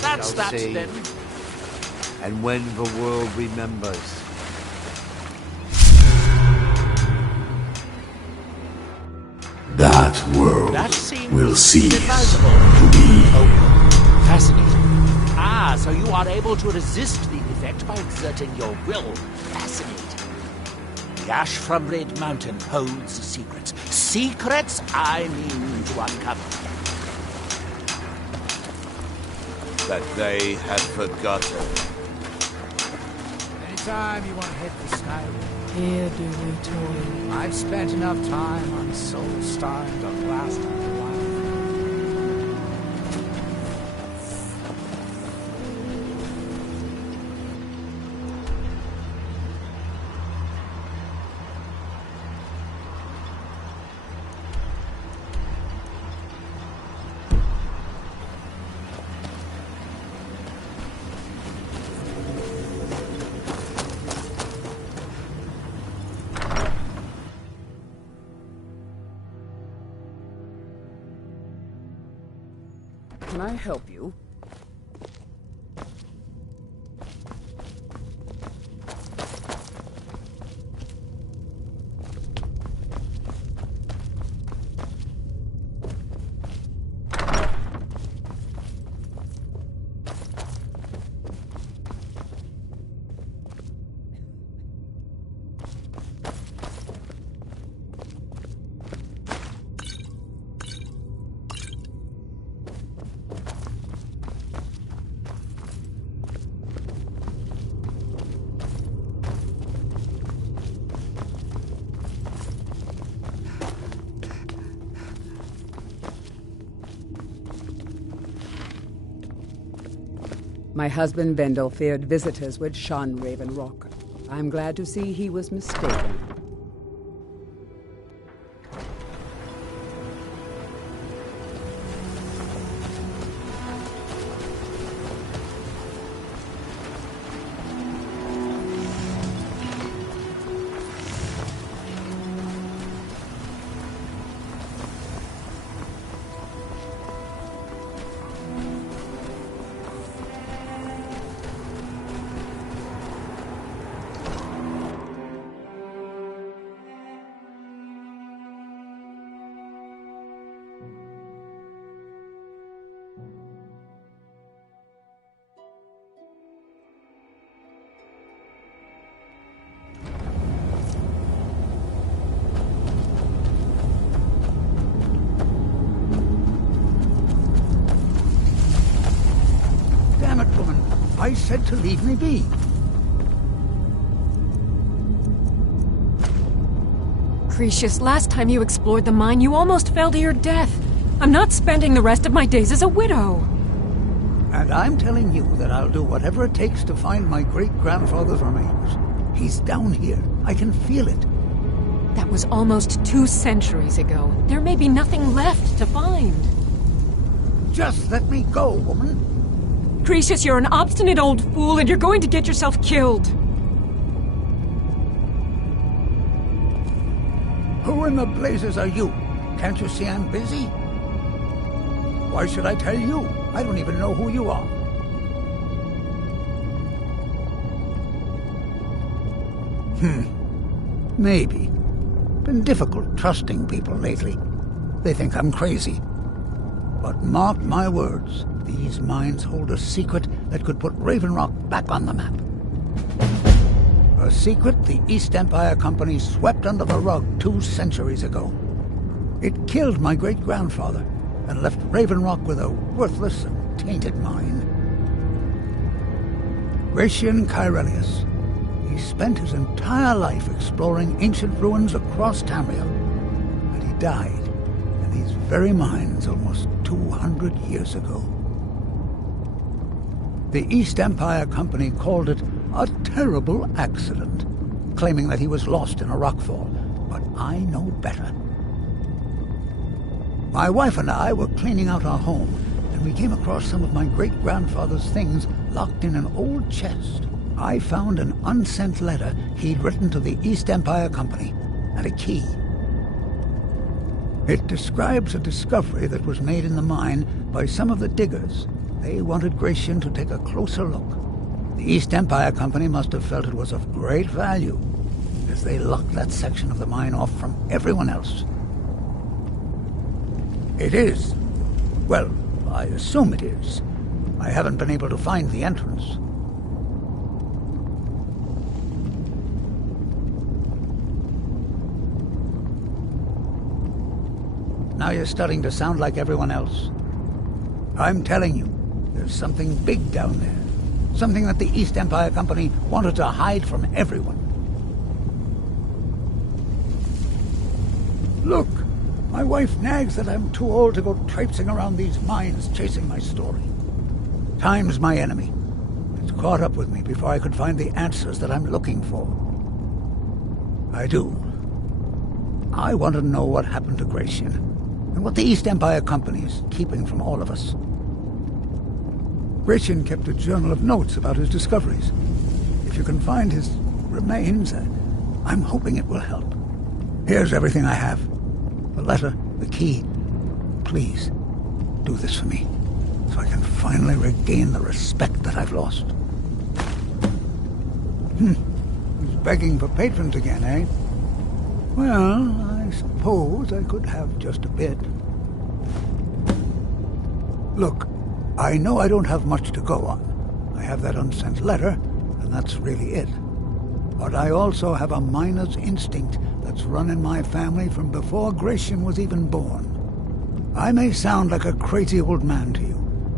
That's that, then. And when the world remembers. That world will cease to be. Oh, fascinating. Ah, so you are able to resist the effect by exerting your will. Fascinating. The ash from Red Mountain holds secrets. Secrets I mean to uncover. that they had forgotten. Anytime you want to hit the Skyrim. Here do we toil. I've spent enough time on Solstheim to last a while. Can I help you? My husband Vendel feared visitors would shun Raven Rock. I'm glad to see he was mistaken. I said to leave me be. Cretius, last time you explored the mine, you almost fell to your death. I'm not spending the rest of my days as a widow. And I'm telling you that I'll do whatever it takes to find my great-grandfather's remains. He's down here. I can feel it. That was almost 2 centuries ago. There may be nothing left to find. Just let me go, woman. Cretius, you're an obstinate old fool, and you're going to get yourself killed. Who in the blazes are you? Can't you see I'm busy? Why should I tell you? I don't even know who you are. Maybe. Been difficult trusting people lately. They think I'm crazy. But mark my words, these mines hold a secret that could put Raven Rock back on the map. A secret the East Empire Company swept under the rug 2 centuries ago. It killed my great-grandfather and left Raven Rock with a worthless and tainted mine. Gratian Kyrelius. He spent his entire life exploring ancient ruins across Tamriel, and he died in these very mines almost 200 years ago. The East Empire Company called it a terrible accident, claiming that he was lost in a rockfall, but I know better. My wife and I were cleaning out our home, and we came across some of my great-grandfather's things locked in an old chest. I found an unsent letter he'd written to the East Empire Company, and a key. It describes a discovery that was made in the mine by some of the diggers. They wanted Gratian to take a closer look. The East Empire Company must have felt it was of great value, as they locked that section of the mine off from everyone else. It is. Well, I assume it is. I haven't been able to find the entrance. Now you're starting to sound like everyone else. I'm telling you, There's something big down there. Something that the East Empire Company wanted to hide from everyone. Look! My wife nags that I'm too old to go traipsing around these mines chasing my story. Time's my enemy. It's caught up with me before I could find the answers that I'm looking for. I do. I want to know what happened to Gratian, and what the East Empire Company is keeping from all of us. Gratian kept a journal of notes about his discoveries. If you can find his remains, I'm hoping it will help. Here's everything I have. The letter, the key. Please, do this for me, so I can finally regain the respect that I've lost. He's begging for patrons again, eh? Well, I suppose I could have just a bit. Look, I know I don't have much to go on. I have that unsent letter, and that's really it. But I also have a miner's instinct that's run in my family from before Gratian was even born. I may sound like a crazy old man to you,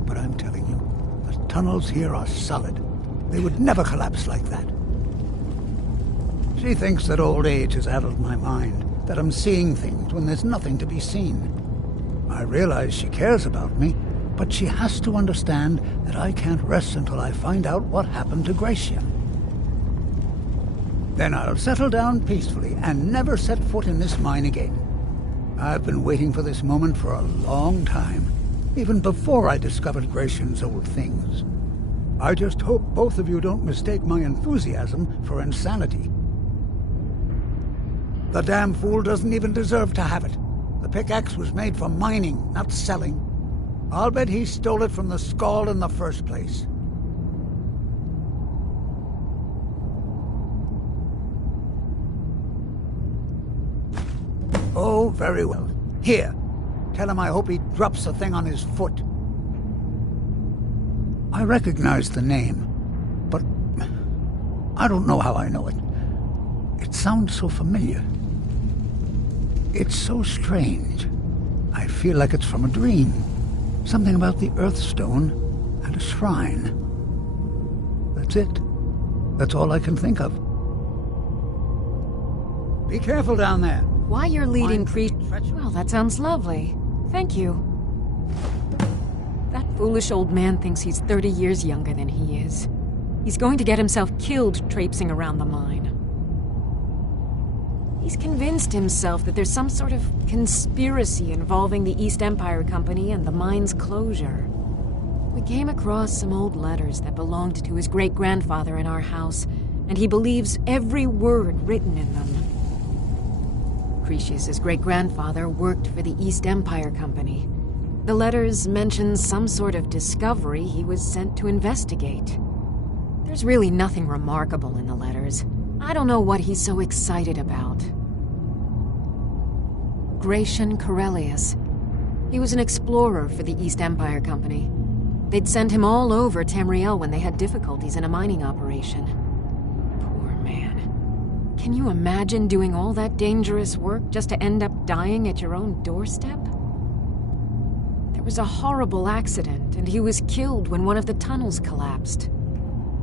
but I'm telling you, the tunnels here are solid. They would never collapse like that. She thinks that old age has addled my mind, that I'm seeing things when there's nothing to be seen. I realize she cares about me, but she has to understand that I can't rest until I find out what happened to Gratian. Then I'll settle down peacefully and never set foot in this mine again. I've been waiting for this moment for a long time, even before I discovered Gratian's old things. I just hope both of you don't mistake my enthusiasm for insanity. The damn fool doesn't even deserve to have it. The pickaxe was made for mining, not selling. I'll bet he stole it from the Skald in the first place. Oh, very well. Here, tell him I hope he drops the thing on his foot. I recognize the name, but I don't know how I know it. It sounds so familiar. It's so strange. I feel like it's from a dream. Something about the Earthstone and a shrine. That's it. That's all I can think of. Be careful down there. Why you're leading Well, that sounds lovely. Thank you. That foolish old man thinks he's 30 years younger than he is. He's going to get himself killed traipsing around the mine. He's convinced himself that there's some sort of conspiracy involving the East Empire Company and the mine's closure. We came across some old letters that belonged to his great-grandfather in our house, and he believes every word written in them. Cretius's great-grandfather worked for the East Empire Company. The letters mention some sort of discovery he was sent to investigate. There's really nothing remarkable in the letters. I don't know what he's so excited about. Gratian Corellius. He was an explorer for the East Empire Company. They'd send him all over Tamriel when they had difficulties in a mining operation. Poor man. Can you imagine doing all that dangerous work just to end up dying at your own doorstep? There was a horrible accident, and he was killed when one of the tunnels collapsed.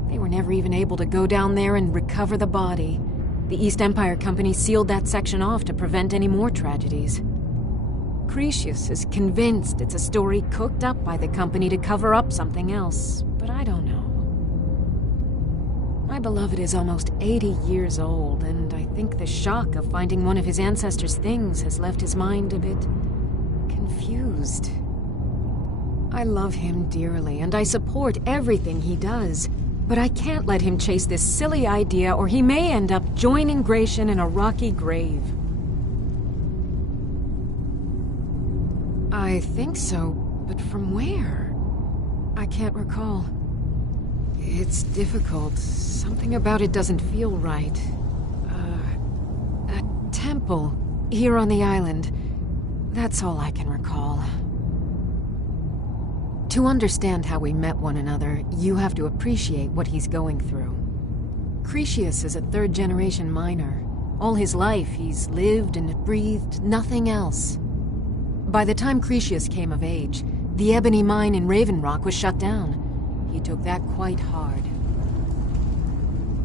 They were never even able to go down there and recover the body. The East Empire Company sealed that section off to prevent any more tragedies. Cretius is convinced it's a story cooked up by the company to cover up something else, but I don't know. My beloved is almost 80 years old, and I think the shock of finding one of his ancestors' things has left his mind a bit confused. I love him dearly, and I support everything he does. But I can't let him chase this silly idea, or he may end up joining Gratian in a rocky grave. I think so, but from where? I can't recall. It's difficult. Something about it doesn't feel right. A temple here on the island. That's all I can recall. To understand how we met one another, you have to appreciate what he's going through. Cretius is a third-generation miner. All his life, he's lived and breathed nothing else. By the time Cretius came of age, The ebony mine in Raven Rock was shut down. He took that quite hard.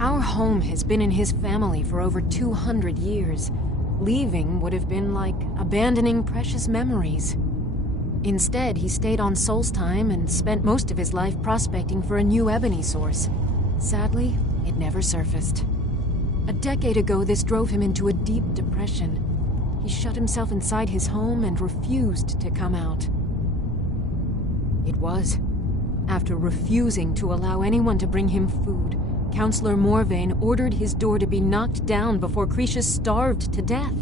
Our home has been in his family for over 200 years. Leaving would have been like abandoning precious memories. Instead, he stayed on Solstheim and spent most of his life prospecting for a new ebony source. Sadly, it never surfaced. A decade ago, this drove him into a deep depression. He shut himself inside his home and refused to come out. It was after refusing to allow anyone to bring him food, Counselor Morvain ordered his door to be knocked down before Cretius starved to death.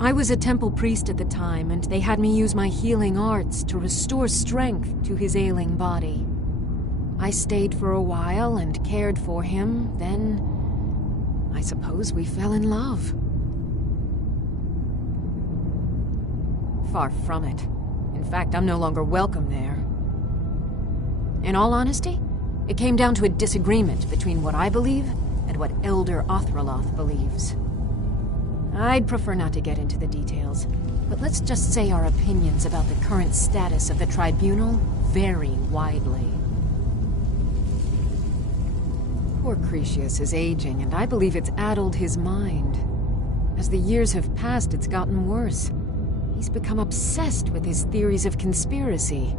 I was a temple priest at the time, and they had me use my healing arts to restore strength to his ailing body. I stayed for a while and cared for him, then I suppose we fell in love. Far from it. In fact, I'm no longer welcome there. In all honesty, it came down to a disagreement between what I believe and what Elder Othraloth believes. I'd prefer not to get into the details, but let's just say our opinions about the current status of the Tribunal vary widely. Poor Cretius is aging, and I believe it's addled his mind. As the years have passed, it's gotten worse. He's become obsessed with his theories of conspiracy.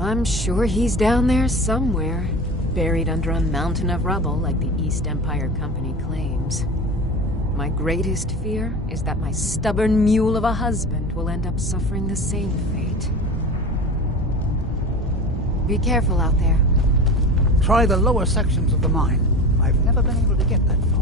I'm sure he's down there somewhere, buried under a mountain of rubble like the East Empire Company claims. My greatest fear is that my stubborn mule of a husband will end up suffering the same fate. Be careful out there. Try the lower sections of the mine. I've never been able to get that far.